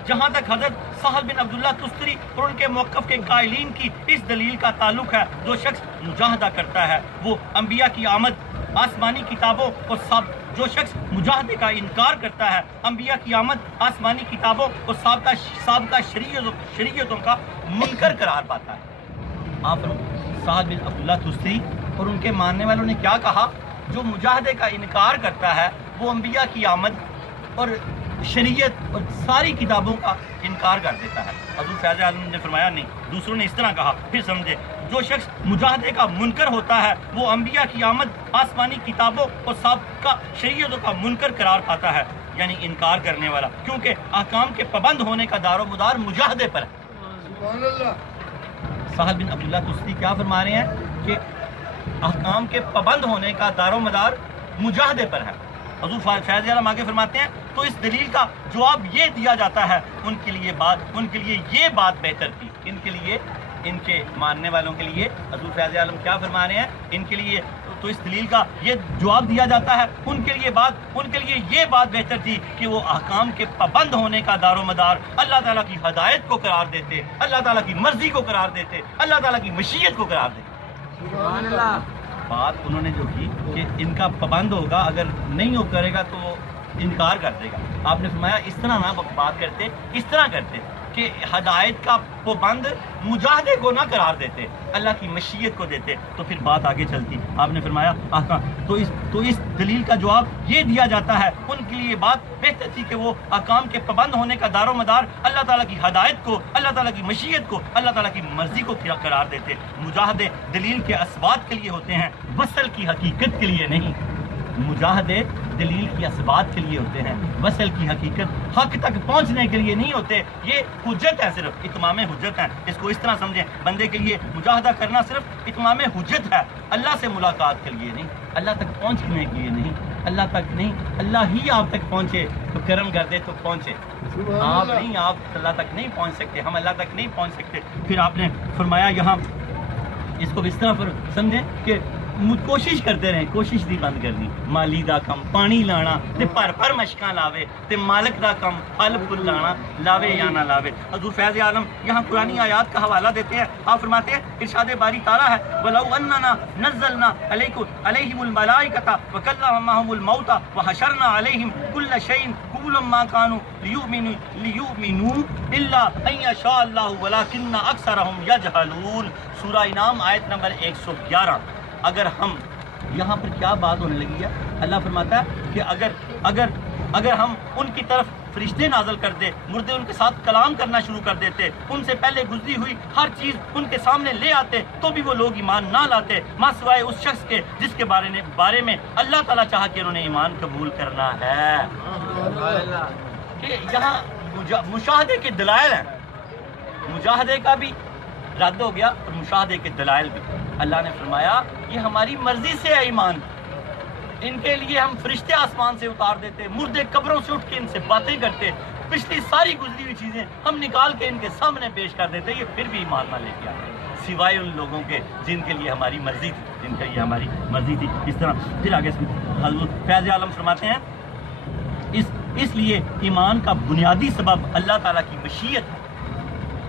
جہاں تک حضرت سہل بن عبداللہ تستری اور ان کے موقف کے قائلین کی اس دلیل کا تعلق ہے، جو شخص مجاہدہ کرتا ہے وہ انبیاء کی آمد، آسمانی کتابوں اور جو شخص مجاہدے کا انکار کرتا ہے انبیاء کی آمد، آسمانی کتابوں اور سابقہ شریعتوں کا منکر قرار پاتا ہے. آپ سہل بن عبداللہ تستری اور ان کے ماننے والوں نے کیا کہا؟ جو مجاہدے کا انکار کرتا ہے وہ انبیاء کی آمد اور شریعت اور ساری کتابوں کا انکار کر دیتا ہے. حضور فیض عالم نے فرمایا نہیں، دوسروں نے اس طرح کہا. پھر سمجھے، جو شخص مجاہدے کا منکر ہوتا ہے وہ انبیاء کی آمد، آسمانی کتابوں اور سابقہ شریعتوں کا منکر قرار پاتا ہے، یعنی انکار کرنے والا، کیونکہ احکام کے پابند ہونے کا دار و مدار مجاہدے پر ہے. سبحان اللہ. سہل بن عبداللہ تستری کیا فرما رہے ہیں کہ احکام کے پابند ہونے کا دار و مدار مجاہدے پر ہے. حضور فیض عالم آگے فرماتے ہیں تو اس دلیل کا جواب یہ دیا جاتا ہے ان کے لیے یہ بات بہتر تھی. ان کے ماننے والوں کے لیے حضور فیض عالم کیا فرما رہے ہیں؟ ان کے لیے تو اس دلیل کا یہ جواب دیا جاتا ہے ان کے لیے یہ بات بہتر تھی کہ وہ احکام کے پابند ہونے کا دار و مدار اللہ تعالیٰ کی ہدایت کو قرار دیتے، اللہ تعالیٰ کی مرضی کو قرار دیتے، اللہ تعالیٰ کی مشیت کو قرار دیتے. سبحان اللہ. بات انہوں نے جو کی کہ ان کا پابند ہوگا، اگر نہیں ہو کرے گا تو انکار کر دے گا. آپ نے فرمایا اس طرح نہ بات کرتے، اس طرح کرتے کہ ہدایت کا پابند مجاہدے کو نہ قرار دیتے، اللہ کی مشیت کو دیتے، تو پھر بات آگے چلتی. آپ نے فرمایا تو اس دلیل کا جواب یہ دیا جاتا ہے ان کے لیے بات بہتر تھی کہ وہ احکام کے پابند ہونے کا دار و مدار اللہ تعالیٰ کی ہدایت کو، اللہ تعالیٰ کی مشیت کو، اللہ تعالیٰ کی مرضی کو قرار دیتے. مجاہدے دلیل کے اسبات کے لیے ہوتے ہیں، وصل کی حقیقت کے لیے نہیں. مجاہدے دلیل کی اسبات کے لیے ہوتے ہیں، وصل کی حقیقت حق تک پہنچنے کے لیے نہیں ہوتے. یہ حجت ہے، صرف اتمام حجت ہے. اس کو اس طرح سمجھیں، بندے کے لیے مجاہدہ کرنا صرف اتمام حجت ہے، اللہ سے ملاقات کے لیے نہیں، اللہ تک پہنچنے کے لیے نہیں. اللہ تک نہیں، اللہ ہی آپ تک پہنچے تو کرم کر دے تو پہنچے. آپ اللہ تک نہیں پہنچ سکتے، ہم اللہ تک نہیں پہنچ سکتے. پھر آپ نے فرمایا یہاں اس کو اس طرح سمجھیں کہ کوشش کرتے رہیں, کوشش نہیں بند کرنی. مالی دا کم پانی لانا تے پر مشکاں لاوے, تے مالک دا کم پھل پھل لانا لاوے یا نہ لاوے. حضور فیض عالم یہاں قرآنی آیات کا حوالہ دیتے ہیں. آپ فرماتے ہیں ارشاد باری تعالیٰ ہے وَلَوْ أَنَّنَا نَزَّلْنَا عَلَيْهِمُ الْمَلَائِكَةَ وَكَلَّمَهُمُ الْمَوْتَى وَحَشَرْنَا عَلَيْهِمْ كُلَّ شَيْءٍ قُبُلًا مَا كَانُوا لِيُؤْمِنُوا إِلَّا أَن يَشَاءَ اللَّهُ وَلَكِنَّ أَكْثَرَهُمْ يَجْهَلُونَ. سورہ انعام آیت نمبر 111. اگر ہم یہاں پر کیا بات ہونے لگی ہے, اللہ فرماتا ہے کہ اگر ہم ان کی طرف فرشتے نازل کر دے, مردے ان کے ساتھ کلام کرنا شروع کر دیتے, ان سے پہلے گزری ہوئی ہر چیز ان کے سامنے لے آتے, تو بھی وہ لوگ ایمان نہ لاتے ماں سوائے اس شخص کے جس کے بارے میں اللہ تعالیٰ چاہا کہ انہوں نے ایمان قبول کرنا ہے. کہ یہاں مشاہدے کے دلائل ہیں, مجاہدے کا بھی رد ہو گیا اور مشاہدے کے دلائل بھی. اللہ نے فرمایا یہ ہماری مرضی سے ہے ایمان, ان کے لیے ہم فرشتے آسمان سے اتار دیتے, مردے قبروں سے اٹھ کے ان سے باتیں کرتے, پچھلی ساری گزری ہوئی چیزیں ہم نکال کے ان کے سامنے پیش کر دیتے, یہ پھر بھی ایمان نہ لے کے آتے, سوائے ان لوگوں کے جن کے لیے ہماری مرضی تھی, جن کے لیے ہماری مرضی تھی. اس طرح پھر آگے حضرت فیض عالم فرماتے ہیں اس لیے ایمان کا بنیادی سبب اللہ تعالیٰ کی مشیت ہے.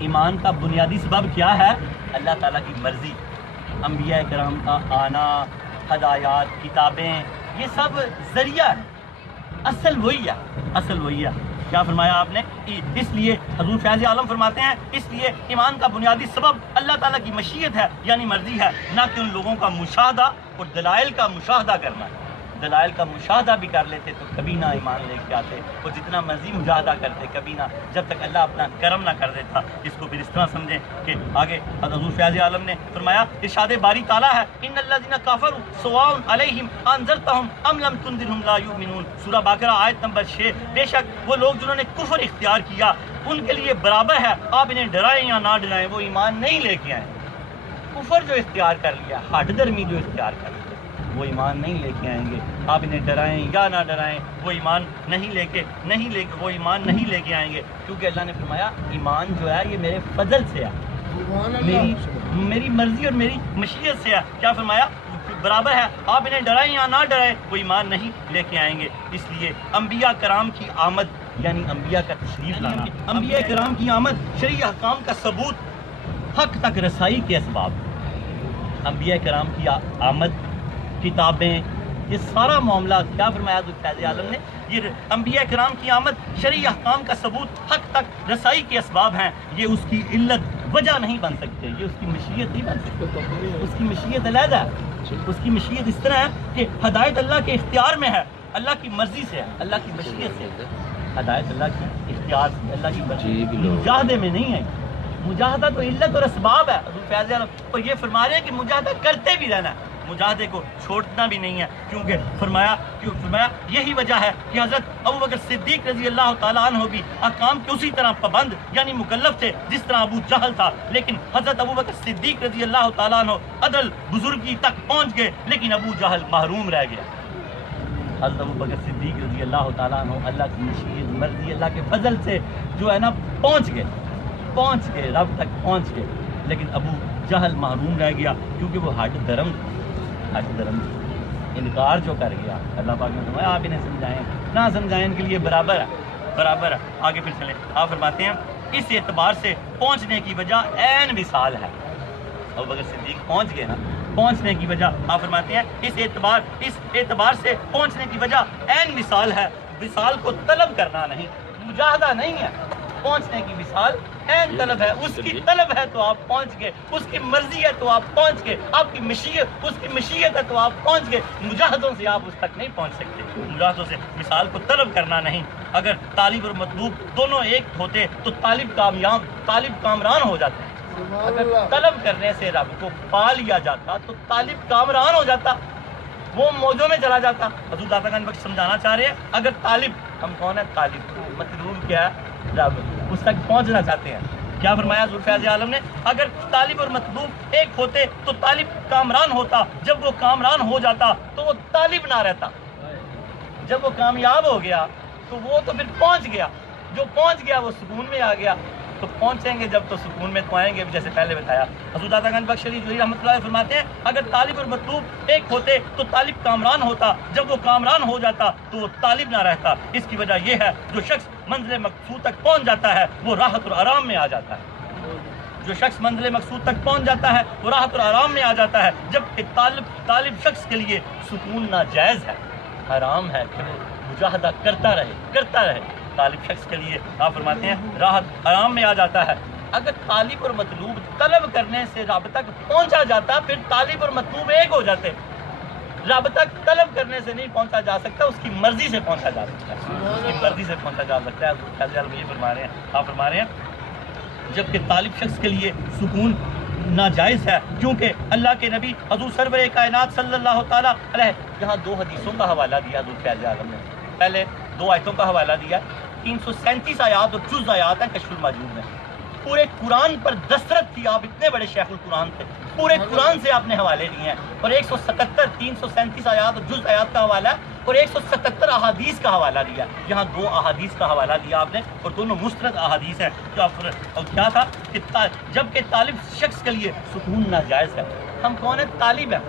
ایمان کا بنیادی سبب کیا ہے؟ اللہ تعالیٰ کی مرضی. انبیاء کرام کا آنا, ہدایات, کتابیں, یہ سب ذریعہ ہے, اصل وہی ہے, اصل وہی ہے. کیا فرمایا آپ نے؟ اس لیے حضور فیض عالم فرماتے ہیں اس لیے ایمان کا بنیادی سبب اللہ تعالیٰ کی مشیت ہے, یعنی مرضی ہے, نہ کہ ان لوگوں کا مشاہدہ اور دلائل کا مشاہدہ کرنا. دلائل کا مشاہدہ بھی کر لیتے تو کبھی نہ ایمان لے کے آتے, اور جتنا مرضی مجاہدہ کرتے کبھی نہ, جب تک اللہ اپنا کرم نہ کر دیتا. اس کو پھر اس طرح سمجھیں کہ آگے حضور فیض عالم نے فرمایا ارشاد باری تعالیٰ ہے ان الذین کفروا سواء علیہم انذرتہم ام لم تنذرہم لا یؤمنون. سورہ بقرہ آیت نمبر 6. بے شک وہ لوگ جنہوں نے کفر اختیار کیا ان کے لیے برابر ہے آپ انہیں ڈرائیں یا نہ ڈرائیں, وہ ایمان نہیں لے کے آئے. کفر جو اختیار کر لیا, ہٹ درمی جو اختیار کر لیا, وہ ایمان نہیں لے کے آئیں گے. آپ انہیں ڈرائیں یا نہ ڈرائیں وہ ایمان نہیں لے کے وہ ایمان نہیں لے کے آئیں گے, کیونکہ اللہ نے فرمایا ایمان جو ہے یہ میرے فضل سے ہے, میری مرضی اور میری مشیت سے ہے. کیا فرمایا؟ برابر ہے آپ انہیں ڈرائیں یا نہ ڈرائیں وہ ایمان نہیں لے کے آئیں گے. اس لیے انبیاء کرام کی آمد یعنی انبیاء کا تشریف لانا, انبیاء کرام کی آمد شرعی احکام کا ثبوت, حق تک رسائی کے اسباب. انبیاء کرام کی آمد, کتابیں, یہ سارا معاملہ کیا فرمایا حضرت فیض عالم نے, یہ انبیاء کرام کی آمد شرعی احکام کا ثبوت, حق تک رسائی کے اسباب ہیں. یہ اس کی علت وجہ نہیں بن سکتے, یہ اس کی مشیت نہیں بن سکتے. اس کی مشیت علیحدہ ہے. اس کی مشیت اس طرح ہے کہ ہدایت اللہ کے اختیار میں ہے, اللہ کی مرضی سے ہے, اللہ کی مشیت سے ہے. ہدایت اللہ کی اختیار سے, اللہ کی مرضی, مجاہدے میں نہیں ہے. مجاہدہ تو علت اور اسباب ہے. حضور فیض عالم اور یہ فرما رہے ہیں کہ مجاہدہ کرتے بھی رہنا ہے, مجاہدے کو چھوڑنا بھی نہیں ہے, کیونکہ فرمایا یہی وجہ ہے کہ حضرت ابوبکر صدیق رضی اللہ تعالیٰ عنہ بھی احکام کے اسی طرح پابند یعنی مکلف تھے جس طرح ابو جہل تھا, لیکن حضرت ابوبکر صدیق رضی اللہ تعالیٰ عنہ عدل بزرگی تک پہنچ گئے, لیکن ابو جہل محروم رہ گیا. حضرت ابوبکر صدیق رضی اللہ تعالیٰ عنہ اللہ کی مشیت مرضی اللہ کے فضل سے جو ہے نا پہنچ گئے رب تک پہنچ گئے, لیکن ابو جہل محروم رہ گیا کیونکہ وہ ہٹ درم انکار جو کر گیا. اللہ پاک نے فرمایا آپ انہیں سمجھائیں نہ سمجھائیں ان کے لیے برابر ہے. آگے پھر چلیں. آپ فرماتے ہیں اس اعتبار سے پہنچنے کی وجہ عین وصال ہے. ابوبکر صدیق پہنچ گئے نا, پہنچنے کی وجہ آپ فرماتے ہیں اس اعتبار سے پہنچنے کی وجہ عین وصال ہے. وصال کو طلب کرنا نہیں, مجاہدہ نہیں ہے. پہنچنے کی وصال عین طلب ہے, اس کی طلب ہے تو آپ پہنچ گئے, اس کی مرضی ہے تو آپ پہنچ گئے, آپ کی مشیت اس کی مشیت ہے تو آپ پہنچ گئے. مجاہدوں سے آپ اس تک نہیں پہنچ سکتے, مجاہدوں سے مثال کو طلب کرنا نہیں. اگر طالب اور مطلوب دونوں ایک ہوتے تو طالب کامران ہو جاتے. اگر طلب کرنے سے رب کو پا لیا جاتا تو طالب کامران ہو جاتا, وہ موجوں میں چلا جاتا. حضور داتا گنج بخش سمجھانا چاہ رہے ہیں اگر طالب, ہم کون ہے طالب, مطلوب کیا ہے رب, اس تک پہنچنا چاہتے ہیں. کیا فرمایا حضور فیض عالم نے؟ اگر طالب اور مطلوب ایک ہوتے تو طالب کامران ہوتا, جب وہ کامران ہو جاتا تو وہ طالب نہ رہتا. جب وہ کامیاب ہو گیا تو وہ تو پھر پہنچ گیا, جو پہنچ گیا وہ سکون میں آ گیا. تو پہنچیں گے جب تو سکون میں تو آئیں گے، جیسے پہلے بتایا۔ حضرت داتا گنج بخش علی جوہری رحمۃ اللہ علیہ فرماتے ہیں اگر طالب اور مطلوب ایک ہوتے تو طالب کامران ہوتا، جب وہ کامران ہو جاتا تو وہ طالب نہ رہتا۔ اس کی وجہ یہ ہے جو شخص منزل مقصود تک پہنچ جاتا ہے وہ راحت اور آرام میں آ جاتا ہے، جو شخص منزل مقصود تک پہنچ جاتا ہے وہ راحت اور آرام میں آ جاتا ہے، جبکہ طالب شخص کے لیے سکون ناجائز ہے، حرام ہے کہ وہ مجاہدہ کرتا رہے۔ طالب شخص کے لیے آپ فرماتے ہیں راحت آرام میں آ جاتا ہے۔ اگر طالب اور مطلوب طلب کرنے سے رب تک پہنچا جاتا پھر طالب اور مطلوب ایک ہو جاتے۔ رب تک طلب کرنے سے نہیں پہنچا جا سکتا، اس کی مرضی سے پہنچا جا سکتا ہے، اس کی مرضی سے پہنچا جا سکتا ہے۔ یہ فرما رہے ہیں، آپ فرما رہے ہیں جبکہ طالب شخص کے لیے سکون ناجائز ہے، کیونکہ اللہ کے نبی حضور سرور کائنات صلی اللہ تعالیٰ علیہ یہاں 2 حدیثوں کا حوالہ دیا حضور فیض عالم نے۔ پہلے 2 آیتوں کا حوالہ دیا، 337 آیات اور جز آیات ہیں کشف الماجوب میں۔ پورے قرآن پر دسترت تھی، آپ اتنے بڑے شیخ القرآن تھے، پورے قرآن سے آپ نے حوالے دیے ہیں، اور 177 337 آیات اور جز آیات کا حوالہ اور 177 احادیث کا حوالہ دیا۔ یہاں 2 احادیث کا حوالہ دیا آپ نے، اور دونوں مستند احادیث ہیں۔ اور کیا تھا کہ جبکہ طالب شخص کے لیے سکون ناجائز ہے۔ ہم کون ہیں؟ طالب ہیں،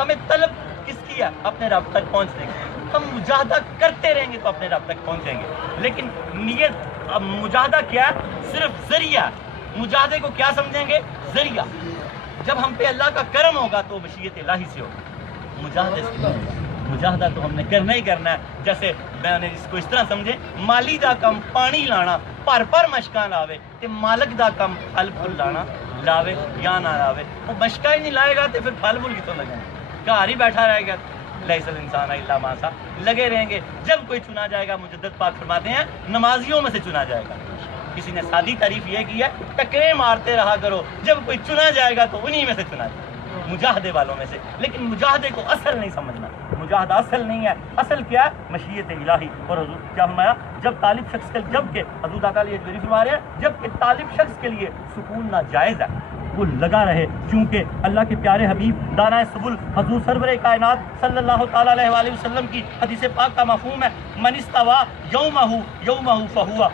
ہمیں طلب کس کی ہے؟ اپنے رب تک پہنچنے کی۔ ہم مجاہدہ کرتے رہیں گے تو اپنے رب تک پہنچیں گے، لیکن نیت اب مجاہدہ کیا ہے؟ صرف ذریعہ۔ مجاہدے کو کیا سمجھیں گے؟ ذریعہ۔ جب ہم پہ اللہ کا کرم ہوگا تو مشیت الہی سے ہوگا، مجاہدے سے ہوگا۔ مجاہدہ تو ہم نے کرنا ہی کرنا ہے۔ جیسے میں نے اس کو اس طرح سمجھے، مالی دا کم پانی لانا پر مشکاں لاوے تے مالک دا کم پھل پھل لانا لاوے یا نہ لاوے۔ وہ مشکا ہی نہیں لائے گا تو پھر پھل پھل کتوں لگیں گے؟ گھر ہی بیٹھا رہے گا، لیس الانسان الا ما سعی، لگے رہیں گے۔ جب کوئی چنا جائے گا، مجدد پاک فرماتے ہیں نمازیوں میں سے چنا جائے گا۔ کسی نے سادی تعریف یہ کی ہے، ٹکرے مارتے رہا کرو، جب کوئی چنا جائے گا تو انہی میں سے چنا جائے گا، مجاہدے والوں میں سے۔ لیکن مجاہدے کو اصل نہیں سمجھنا، مجاہدہ اصل نہیں ہے، اصل کیا ہے؟ مشیت الہی۔ اور حضور کیا فرمایا؟ جب طالب شخص کے جبکہ حضور تعالیٰ یہ جوہری فرما رہے ہیں جبکہ طالب شخص کے لیے سکون ناجائز ہے، وہ لگا رہے، کیونکہ اللہ کے پیارے حبیب دانائے سبل حضور سرور کائنات صلی اللہ تعالیٰ علیہ وآلہ وسلم کی حدیث پاک کا مفہوم ہے من استوى یومہ فہوا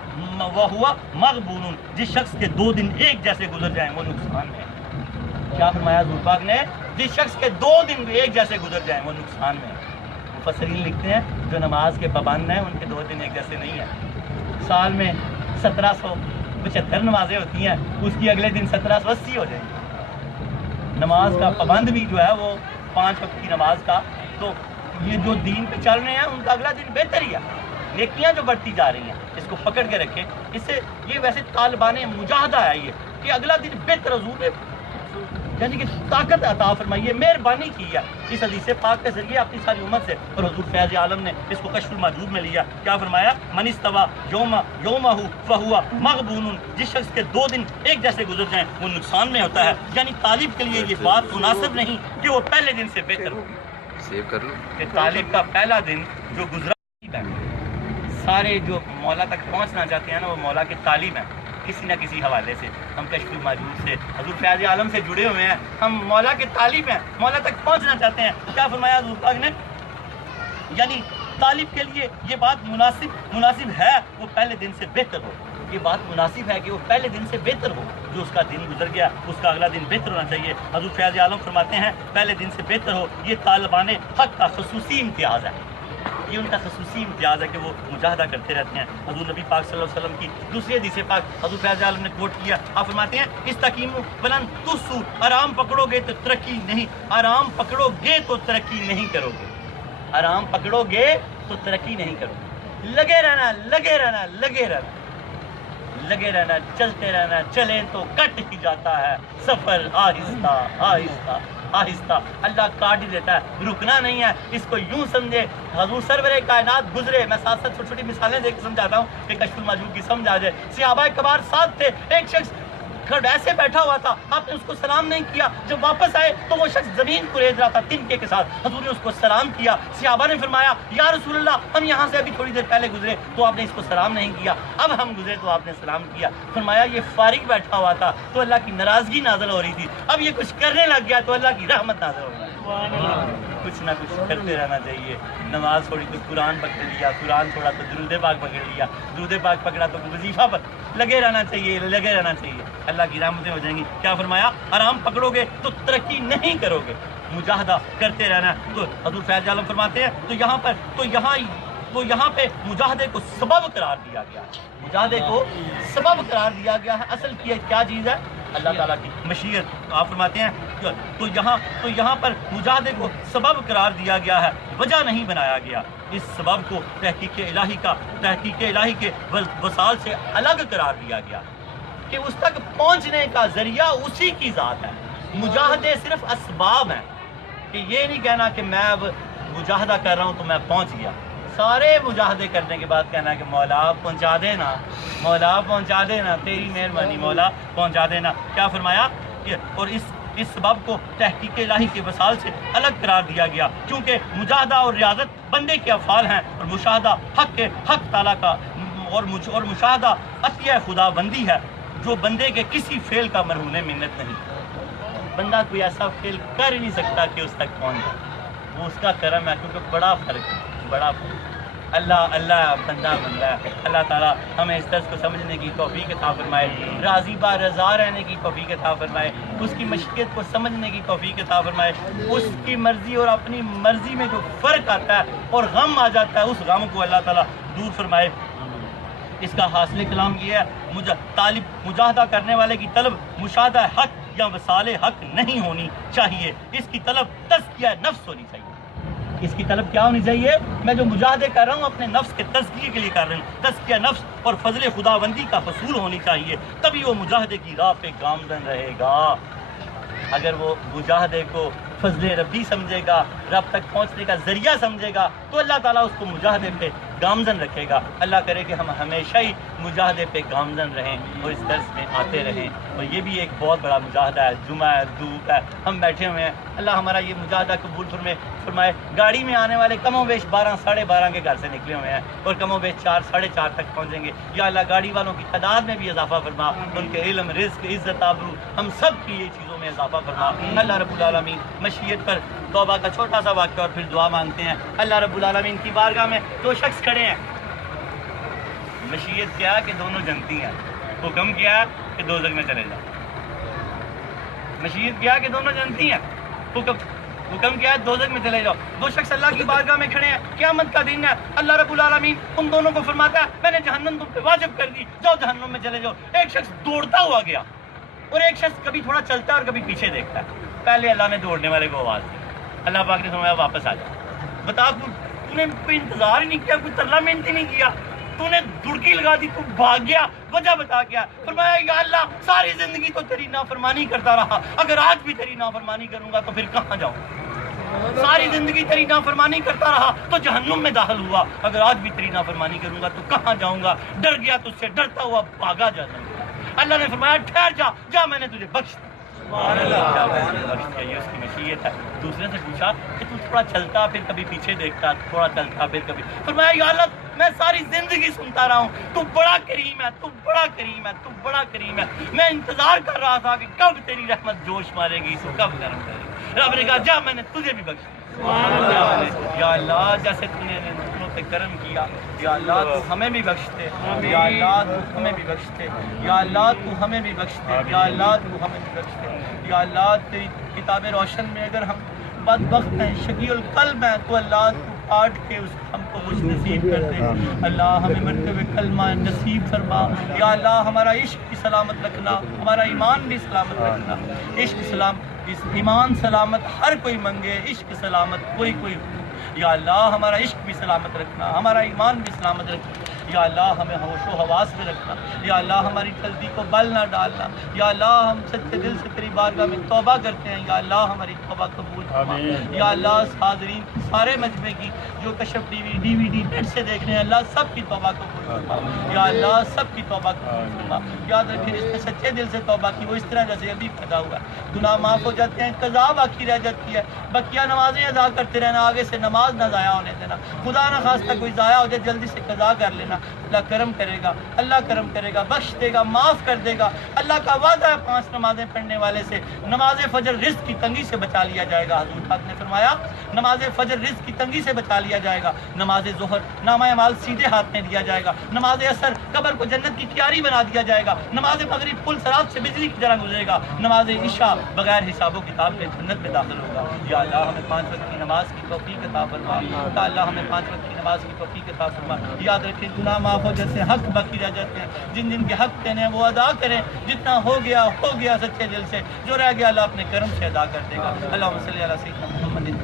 وہوا مغبون، جس شخص کے 2 دن ایک جیسے گزر جائیں وہ نقصان میں ہے۔ کیا فرمایا حضور پاک نے؟ جس شخص کے 2 دن ایک جیسے گزر جائیں وہ نقصان میں ہے۔ مفسرین لکھتے ہیں جو نماز کے پابند ہیں ان کے 2 دن ایک جیسے نہیں ہیں۔ سال میں 1775 نمازیں ہوتی ہیں، اس کی اگلے دن 1780 ہو جائیں گی۔ نماز کا پابند بھی جو ہے وہ 5 وقت کی نماز کا، تو یہ جو دین پہ چل رہے ہیں ان کا اگلا دن بہتر ہی ہے۔ نیکیاں جو بڑھتی جا رہی ہیں اس کو پکڑ کے رکھیں، اس سے یہ ویسے طالبان مجاہدہ ہے یہ کہ اگلا دن بہتر حضور نے یعنی کہ طاقت عطا فرمائیے، مہربانی کی ہے اس حدیث پاک کے ذریعے اپنی ساری امت سے، اور حضور فیض عالم نے اس کو کشف الماجوب میں لیا۔ کیا فرمایا؟ من استوى یومہ فہوا مغبون، جس شخص کے 2 دن ایک جیسے گزر جائیں وہ نقصان میں ہوتا ہے۔ یعنی طالب کے لیے یہ بات مناسب نہیں کہ وہ پہلے دن سے بہتر ہو، سیو کر لو کہ طالب کا پہلا دن جو گزرا ہے، سارے جو مولا تک پہنچنا چاہتے ہیں نا وہ مولا کے طالب ہیں کسی نہ کسی حوالے سے۔ ہم کشف الماجوب سے حضور فیض عالم سے جڑے ہوئے ہیں، ہم مولا کے طالب ہیں، مولا تک پہنچنا چاہتے ہیں۔ کیا فرمایا حضور پاک نے؟ یعنی طالب کے لیے یہ بات مناسب ہے وہ پہلے دن سے بہتر ہو، یہ بات مناسب ہے کہ وہ پہلے دن سے بہتر ہو، جو اس کا دن گزر گیا اس کا اگلا دن بہتر ہونا چاہیے۔ حضور فیض عالم فرماتے ہیں پہلے دن سے بہتر ہو، یہ طالبان حق کا خصوصی امتیاز ہے، یہ ان کا خصوصی امتیاز ہے کہ وہ مجاہدہ کرتے رہتے ہیں۔ حضور نبی پاک صلی اللہ علیہ وسلم کی دوسری حدیث پاک حضور فیض عالم نے کوٹ کیا، آپ فرماتے ہیں استقیموا ولن تحصوا، آرام پکڑو گے تو ترقی نہیں، آرام پکڑو گے تو ترقی نہیں کرو گے، آرام پکڑو گے تو ترقی نہیں کرو گے۔ لگے رہنا لگے رہنا لگے رہنا لگے رہنا، چلتے رہنا، چلیں تو کٹ ہی جاتا ہے سفر، آہستہ آہستہ آہستہ اللہ کاٹ ہی دیتا ہے، رکنا نہیں ہے۔ اس کو یوں سمجھے حضور سرور کائنات گزرے، میں ساتھ ساتھ چھوٹی چھوٹی مثالیں دے کے سمجھاتا ہوں کہ کشف الماجوب کی سمجھ آ جائے۔ صحابہ کبار ساتھ تھے، ایک شخص ایسے بیٹھا ہوا تھا، آپ نے اس کو سلام نہیں کیا، جب واپس آئے تو وہ شخص زمین کو ریز رہا تھا تنکے کے ساتھ، حضور نے اس کو سلام کیا۔ صحابہ نے فرمایا یا رسول اللہ ہم یہاں سے ابھی تھوڑی دیر پہلے گزرے تو آپ نے اس کو سلام نہیں کیا، اب ہم گزرے تو آپ نے سلام کیا۔ فرمایا یہ فارغ بیٹھا ہوا تھا تو اللہ کی ناراضگی نازل ہو رہی تھی، اب یہ کچھ کرنے لگ گیا تو اللہ کی رحمت نازل ہو رہی ہے۔ کچھ نہ کچھ کرتے رہنا چاہیے. نماز چھوڑی تو قرآن پکڑ لیا, قرآن چھوڑا تو درود پاک پکڑ لیا, درود پاک پکڑا تو وظیفہ پر لگے رہنا چاہیے, لگے رہنا چاہیے. اللہ کی رحمتیں ہو جائیں گی. کیا فرمایا؟ حرام پکڑو گے تو ترقی نہیں کرو گے, مجاہدہ کرتے رہنا. تو حضور فیض عالم فرماتے ہیں تو یہاں پہ مجاہدے کو سبب قرار دیا گیا, مجاہدے کو سبب قرار دیا گیا ہے. اصل کی کیا چیز ہے؟ اللہ تعالیٰ کی مشیت. آپ فرماتے ہیں تو یہاں پر مجاہدے کو سبب قرار دیا گیا ہے, وجہ نہیں بنایا گیا. اس سبب کو تحقیق الہی کے وسائل سے الگ قرار دیا گیا کہ اس تک پہنچنے کا ذریعہ اسی کی ذات ہے. مجاہدے صرف اسباب ہیں, کہ یہ نہیں کہنا کہ میں اب مجاہدہ کر رہا ہوں تو میں پہنچ گیا. سارے مجاہدے کرنے کے بعد کہنا کہ مولا پہنچا دینا, مولا پہنچا دینا, تیری مہربانی مولا پہنچا دینا. کیا فرمایا؟ اور اس سبب کو تحقیق الہی کے وسائل سے الگ قرار دیا گیا, کیونکہ مجاہدہ اور ریاضت بندے کے افعال ہیں, اور مشاہدہ حق تعالیٰ کا اور مشاہدہ عطیہ خدا بندی ہے, جو بندے کے کسی فعل کا مرہون منت نہیں. بندہ کوئی ایسا فعل کر ہی نہیں سکتا کہ اس تک پہنچ جائے, وہ اس کا کرم ہے. کیونکہ بڑا فرق ہے. اللہ بندہ بندہ ہے. اللہ تعالیٰ ہمیں اس طرز کو سمجھنے کی توفیق عطا فرمائے, راضی با رضا رہنے کی توفیق عطا فرمائے, اس کی مشیت کو سمجھنے کی توفیق عطا فرمائے. اس کی مرضی اور اپنی مرضی میں جو فرق آتا ہے اور غم آ جاتا ہے, اس غم کو اللہ تعالیٰ دور فرمائے. اس کا حاصل کلام یہ ہے, مجاہدہ کرنے والے کی طلب مشاہدہ حق یا وسائل حق نہیں ہونی چاہیے. اس کی طلب تزکیہ نفس ہونی چاہیے. اس کی طلب کیا ہونی چاہیے؟ میں جو مجاہدے کر رہا ہوں اپنے نفس کے تزکیے کے لیے کر رہا ہوں. تزکیہ نفس اور فضل خداوندی کا حصول ہونی چاہیے, تبھی وہ مجاہدے کی راہ پہ گامزن رہے گا. اگر وہ مجاہدے کو فضل ربی سمجھے گا, رب تک پہنچنے کا ذریعہ سمجھے گا, تو اللہ تعالیٰ اس کو مجاہدے پہ گامزن رکھے گا. اللہ کرے کہ ہم ہمیشہ ہی مجاہدے پہ گامزن رہیں اور اس درس میں آتے رہیں. اور یہ بھی ایک بہت بڑا مجاہدہ ہے. جمعہ ہے, دھوپ ہے, ہم بیٹھے ہوئے ہیں. اللہ ہمارا یہ مجاہدہ قبول فرمائے. گاڑی میں آنے والے کم و بیش 12 ساڑھے 12 کے گھر سے نکلے ہوئے ہیں, اور کم و بیش 4 ساڑھے 4 تک پہنچیں گے. یا اللہ گاڑی والوں کی تعداد میں بھی اضافہ فرما, ان کے علم, رزق, عزت, آبرو, ہم سب کی یہ چیزوں میں اضافہ فرما. اللہ رب العالمین مشیت پر توبہ کا چھوٹا سا واقعہ اور پھر دعا مانگتے ہیں. اللہ رب العالمین کی بارگاہ میں 2 شخص کھڑے ہیں. مشیت کیا کہ دونوں جنتی ہیں, حکم کیا کہ دوزخ میں چلے جاؤ. مشیت کیا کہ دونوں جنتی ہیں, حکم کیا ہے دوزخ میں چلے جاؤ. 2 شخص اللہ کی بارگاہ میں کھڑے ہیں, قیامت کا دن ہے. اللہ رب العالمین ان دونوں کو فرماتا ہے میں نے جہنم تم پہ واجب کر دی, جاؤ جہنم میں چلے جاؤ. ایک شخص دوڑتا ہوا گیا, اور ایک شخص کبھی تھوڑا چلتا ہے اور کبھی پیچھے دیکھتا ہے. پہلے اللہ نے دوڑنے والے کو آواز دی, اللہ پاک نے فرمایا واپس آ جا. بتا تو نے کوئی انتظار ہی نہیں کیا, کوئی ترلا محنت ہی نہیں کیا, تو نے دڑکی لگا دی, تو بھاگ گیا. وجہ بتا گیا. فرمایا یا اللہ ساری زندگی تو تیری نافرمانی کرتا رہا, اگر آج بھی تیری نافرمانی کروں گا تو پھر کہاں جاؤں. ساری زندگی تیری نافرمانی کرتا رہا تو جہنم میں داخل ہوا, اگر آج بھی تیری نافرمانی کروں گا تو کہاں جاؤں گا. ڈر گیا, تجھ سے ڈرتا ہوا بھاگا جاتا. اللہ نے فرمایا ٹھہر جا میں نے تجھے بخش دیا. یہ اس کی مشیت ہے. دوسرے سے پوچھا کہ تو تھوڑا چلتا پھر کبھی پیچھے دیکھتا, تھوڑا چلتا پھر کبھی. فرمایا یا اللہ میں ساری زندگی سنتا رہا ہوں تو بڑا کریم ہے, تو بڑا کریم ہے, تو بڑا کریم ہے. میں انتظار کر رہا تھا کہ کب تیری رحمت جوش مارے گی, تو کب کرم کرے گی. رب نے کہا جا میں نے تجھے بھی بخش دیا. یا اللہ جیسے تو نے دوسروں پہ کرم کیا, یا اللہ تو ہمیں بھی بخش دے. یا اللہ تو ہمیں بھی بخش دے. یا اللہ تو ہمیں بھی بخش دے. یا اللہ تو ہمیں بھی بخش دے. یا اللہ تیری کتاب روشن میں اگر ہم بدبخت ہیں, شقی القلب ہیں, تو اللہ تو کاٹ کے اس ہم کو خوش نصیب کر دے. اللہ ہمیں مرتے ہوئے کلمہ نصیب فرما. یا اللہ ہمارا عشق بھی سلامت رکھنا, ہمارا ایمان بھی سلامت رکھنا. عشق ایمان سلامت ہر کوئی منگے, عشق سلامت کوئی. یا اللہ ہمارا عشق بھی سلامت رکھنا, ہمارا ایمان بھی سلامت رکھنا. یا اللہ ہمیں ہوش و حواس میں رکھنا. یا اللہ ہماری جلدی کو بل نہ ڈالنا. یا اللہ ہم سچے دل سے تیری بارگاہ میں توبہ کرتے ہیں. یا اللہ ہماری توبہ قبول فرما. یا اللہ حاضرین سارے مجمع کی جو کشف DVD نیٹ سے دیکھ رہے ہیں, اللہ سب کی توبہ قبول فرما. یا اللہ سب کی توبہ قبول فرما. یاد رکھیں جس نے سچے دل سے توبہ کی وہ اس طرح جیسے ابھی پیدا ہوا, گناہ معاف ہو جاتے ہیں, قضا باقی رہ جاتی ہے. بقیہ نمازیں ادا کرتے رہنا, آگے سے نماز نہ ضائع ہونے دینا. خدا نہ خواستہ کوئی ضائع ہو جائے جلدی سے قضا کر لینا. اللہ کرم کرے گا، اللہ کرم کرے گا، بخش دے گا، معاف کر دے گا۔ اللہ کا وعدہ ہے 5 نمازیں پڑھنے والے سے نماز فجر رزق کی تنگی سے بچا لیا جائے گا۔ حضور پاک نے فرمایا نماز فجر رزق کی تنگی سے بچا لیا جائے گا، نماز ظہر نامہ اعمال سیدھے ہاتھ میں دیا جائے گا، نماز عصر قبر کو جنت کی کیاری بنا دیا جائے گا، نماز مغرب پل صراط سے بجلی کی طرح گزرے گا، نماز عشاء بغیر حساب و کتاب کے جنت میں داخل ہوگا۔ یا اللہ ہمیں 5 وقت کی نماز کی توفیق عطا فرما، یا اللہ ہمیں 5 وقت کی نماز کی توفیق عطا فرما۔ یاد رکھیں گناہ معاف ہو جیسے حق باقی رہ جاتے ہیں، جن جن کے حق دینے ہیں وہ ادا کریں، جتنا ہو گیا سچے دل سے، جو رہ گیا اللہ اپنے کرم سے ادا کر دے گا۔ اللہم صلی علی سیدنا محمد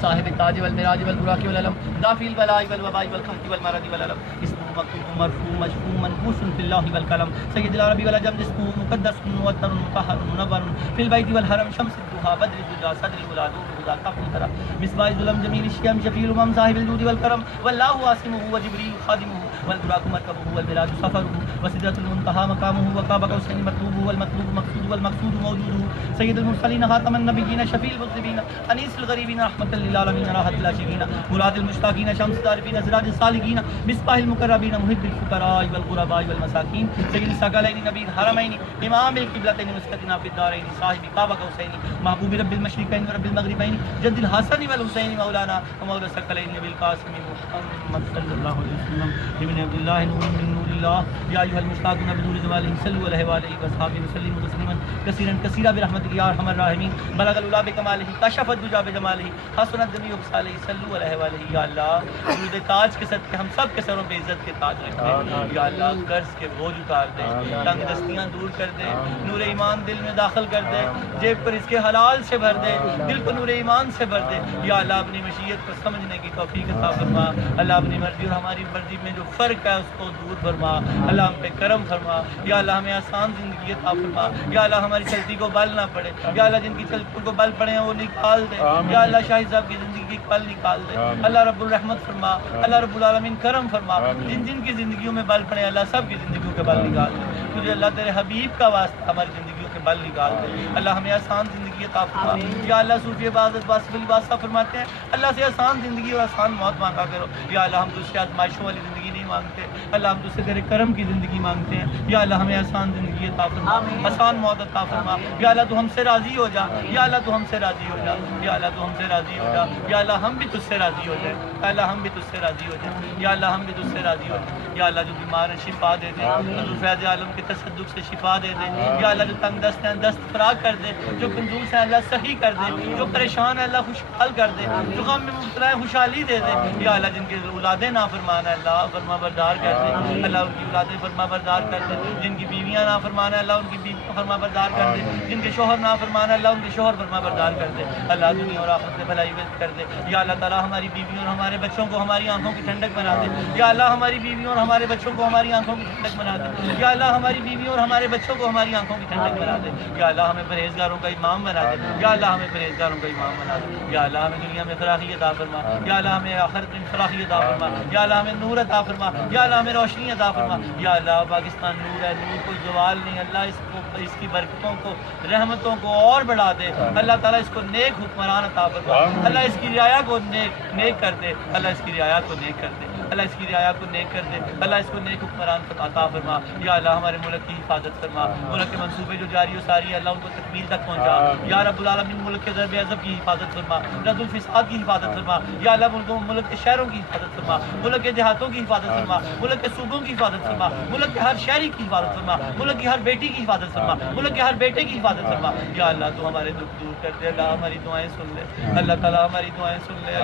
صاحب التاج والمراج والبراق والعلم دافع البلاء والوباء والقحط والمرض والعلم اسمه مكتوب مرفوع مشفوع منفوس في الله والقلم سيد العرب والعجم اسمه مقدس موتر مطهر منور في البيت والحرم شمس الضحى بدر الدجى صدر الهدى نور الهدى كف الكرم مصباح الظلم جميل الشيم شفيع الامم صاحب الجود والكرم والله عاصمه وجبريل خادمه والبراق مركبه والبلاد سفره وسدرة المنتهى مقامه وقاب قوسين مطلوبه والمطلوب مقصود والمقصود موجوده سيد المرسلين خاتم النبيين شفيع المذنبين انيس الغريبين رحمة للعالمين راحة العاشقين مراد المشتاقين شمس العارفين سراج الصالحين مصباح المقربين محب الفقراء والغرباء والمساكين سيد الثقلين نبي الحرمين امام القبلتين مسكتنا في الدارين صاحب قاب قوسين محبوب رب المشرقين ورب المغربين جد الحسن والحسين مولانا ومولى الثقلين نبي القاسم محمد صلى الله عليه وسلم ابن عبد الله نور من نور الله يا ايها المشتاقون بنور جماله صلوا عليه وعلى اله وصحبه وسلموا تسليما كثيرا كثيرا برحمتك يا ارحم الراحمين بلغ العلا بكماله كشف الدجى بجماله حسنت جميع خصاله صلوا عليه وعلى اله یا اللہ درود تاج کے صدقے ہم سب کے سروں پہ عزت کے تاج رکھے، یا اللہ قرض کے بوجھ اتار دے، تنگ دستیاں دور کر دے، نور ایمان دل میں داخل کر دے، جیب پر اس کے حلال سے بھر دے، دل کو نور ایمان سے بھر دے، یا اللہ اپنی مشیت کو سمجھنے کی توفیق عطا فرما، اللہ اپنی مرضی اور ہماری مرضی میں جو فرق ہے اس کو دور فرما، اللہ ہم پہ کرم فرما، یا اللہ ہمیں آسان زندگی عطا فرما، یا اللہ ہماری چلتی کو بل نہ پڑے، یا اللہ جن کی چلتی کو بل پڑے ہیں وہ نکال دے، یا اللہ شاہد صاحب کی زندگی کی بل نکال دے، اللہ رب الرحمت فرما، اللہ رب العالمین کرم فرما، جن جن کی زندگیوں میں بل پڑے اللہ سب کی زندگیوں کے بل نکال دے، تجھے اللہ تیرے حبیب کا واسطہ ہماری زندگیوں کے بل نکال دے، اللہ ہمیں آسان زندگی عطا فرما، یا اللہ صوفی عبادت واسف الباسطہ فرماتے ہیں اللہ سے آسان زندگی اور آسان موت مانگا کرو، یا اللہ ہم تجھ سے آزمائشوں والی زندگی نہیں مانگتے، اللہ ہم تجھ سے تیرے کرم کی زندگی مانگتے ہیں، یا اللہ ہمیں آسان زندگی عطا فرما، آسان موت عطا فرما، یا اللہ تو ہم سے راضی ہو جا، یا اللہ تو ہم سے راضی ہو جا، یا اللہ تو ہم سے راضی ہو جا، یا اللہ ہم بھی تجھ سے راضی ہو جائے، یا اللہ ہم بھی تجھ سے راضی ہو جائے، یا اللہ ہم بھی تجھ سے راضی ہو جائے، یا اللہ جو بیمار ہیں شفا دے دے، حضور فیض عالم کے تصدق سے شفا دے دے، یا اللہ جو تنگ دست ہیں دست فراغ کر دے، جو کنجوس ہیں اللہ صحیح کر دے، جو پریشان ہے اللہ خوشحال کر دے، جو غم میں مبتلا ہے خوشحالی دے دے، یا اللہ جن کی اولادیں نافرمان ہیں اللہ فرما بردار کر دے، اللہ ان کی اولادیں فرما بردار کر دے، جن کی بیویاں نافرمان ہیں اللہ ان کی بیویاں فرما بردار کر دے، جن کے شوہر نافرمان ہیں اللہ ان کے شوہر فرما بردار کر دے، اللہ دنیا اور آخرت میں بھلائی کر دے، یا اللہ تعالیٰ ہماری بیویوں اور ہمارے بچوں کو ہماری آنکھوں کی ٹھنڈک بنا دے، یا اللہ ہماری بیویوں اور ہمارے بچوں کو ہماری آنکھوں کی ٹھنڈک بنا دے، یا اللہ ہماری بیویوں اور ہمارے بچوں کو ہماری آنکھوں کی ٹھنڈک بنا دے، یا اللہ ہمیں پرہیزگاروں کا امام بنا دے، یا اللہ ہمیں پرہیزگاروں کا امام بنا دے، یا اللہ ہمیں دنیا میں فراخی عطا فرما، یا اللہ ہمیں آخرت میں فراخی عطا فرما، یا اللہ ہمیں نور عطا فرما، یا اللہ ہمیں روشنی عطا فرما، یا اللہ پاکستان نور ہے، نور کو زوال نہیں، اللہ اس کی برکتوں کو رحمتوں کو اور بڑھا دے، اللہ تعالیٰ اس کو نیک حکمران عطا فرما، اللہ اس کی رعایا کو نیک کر دے، اللہ اس کی رعایا کو نیک کر دے، اللہ اس کی رعایا کو نیک کر دے، اللہ اس کو نیک حکمران عطا فرما، یا اللہ ہمارے ملک کی حفاظت فرما، ملک کے منصوبے جو جاری و ساری ہے اللہ ان کو تکمیل تک پہنچا، یا رب العالمین ملک کے ضرب عضب کی حفاظت فرما، رد الفساد کی حفاظت فرما، یا اللہ ملک کے شہروں کی حفاظت فرما، ملک کے دیہاتوں کی حفاظت فرما، ملک کے صوبوں کی حفاظت فرما، ملک کے ہر شہری کی حفاظت فرما، ملک کی ہر بیٹی کی حفاظت فرما، ملک کے ہر بیٹے کی حفاظت فرما، یا اللہ تو ہمارے دکھ دور کر دے، اللہ ہماری دعائیں سن لے، اللہ تعالیٰ ہماری دعائیں سن لے،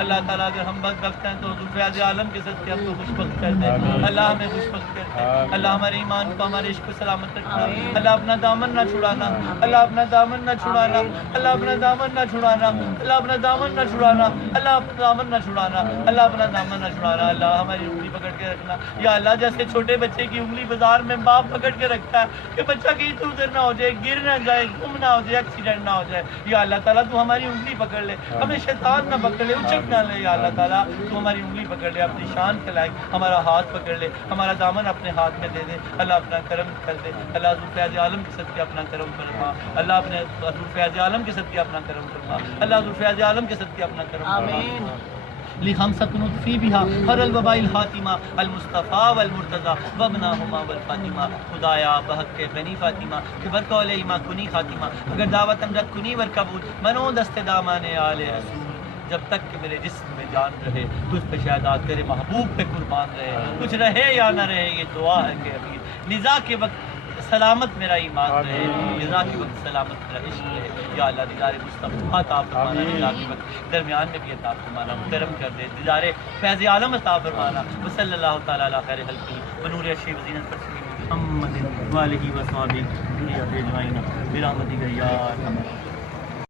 اللہ تعالیٰ اگر ہم بدبخت ہیں تو حضور فیض عالم کے صدقے ہم کو خوش بخت کر دے، اللہ ہمیں خوش بخت کر دے، اللہ ہمارے ایمان کو ہمارے عشق کو سلامت رکھنا، اللہ اپنا دامن نہ چھڑانا، اللہ اپنا دامن نہ چھڑانا، اللہ اپنا دامن نہ چھڑانا، اللہ اپنا دامن نہ چھڑانا، اللہ اپنا دامن نہ چھڑانا، اللہ اپنا دامن نہ چھڑانا، اللہ ہماری انگلی پکڑ کے رکھنا، یا اللہ جیسے چھوٹے بچے کی انگلی بازار میں باپ پکڑ کے رکھتا ہے کہ بچہ کہیں ادھر ادھر نہ ہو جائے، گر نہ جائے، گم نہ ہو جائے، ایکسیڈنٹ نہ ہو جائے، یا اللہ تعالیٰ تو ہماری انگلی پکڑ لے، ہمیں شیطان نہ پکڑ لے، اچک نہ لے، یا اللہ تعالیٰ تو ہماری انگلی پکڑ لے، اپنی شان کے لائق ہمارا ہاتھ پکڑ لے، ہمارا دامن اپنے ہاتھ میں دے دے، اللہ اپنا کرم کر دے، اللہ حضور فیض عالم کے صدقے اپنا کرم فرما، اللہ اپنے حضور فیض عالم کے صدقے اپنا کرم فرما، اللہ حضور فیض عالم کے صدقے اپنا کرم فرما، لخمسة نطفی بها ہر الوباء الحاتمہ المصطفیٰ والمرتضیٰ وابناہما والفاطمہ خدایا بحق کے غنی فاطمہ کہ برقول ایمان کنی خاتمہ اگر دعوت امرت کنی ورکبول منو دست دامان آل رسول جب تک کہ میرے جسم میں جان رہے تجھ پہ شہادات تیرے محبوب پہ قربان رہے کچھ رہے یا نہ رہے یہ دعا ہے کہ امیر نزا کے وقت سلامت میرا ایمان رہے نزا کے وقت سلامت میرا عشق رہے یا اللہ دیدار مصطفیٰ عطا فرمانا نزا کے وقت درمیان میں بھی عطا فرمانا کرم کر دے دیدار فیض عالم عطا فرمانا وصلی اللہ تعالیٰ علی خیر خلقہ ونور عرشہ وزینت محمد وآلہ وصحبہ اجمعین برحمتک یا ارحم الراحمین.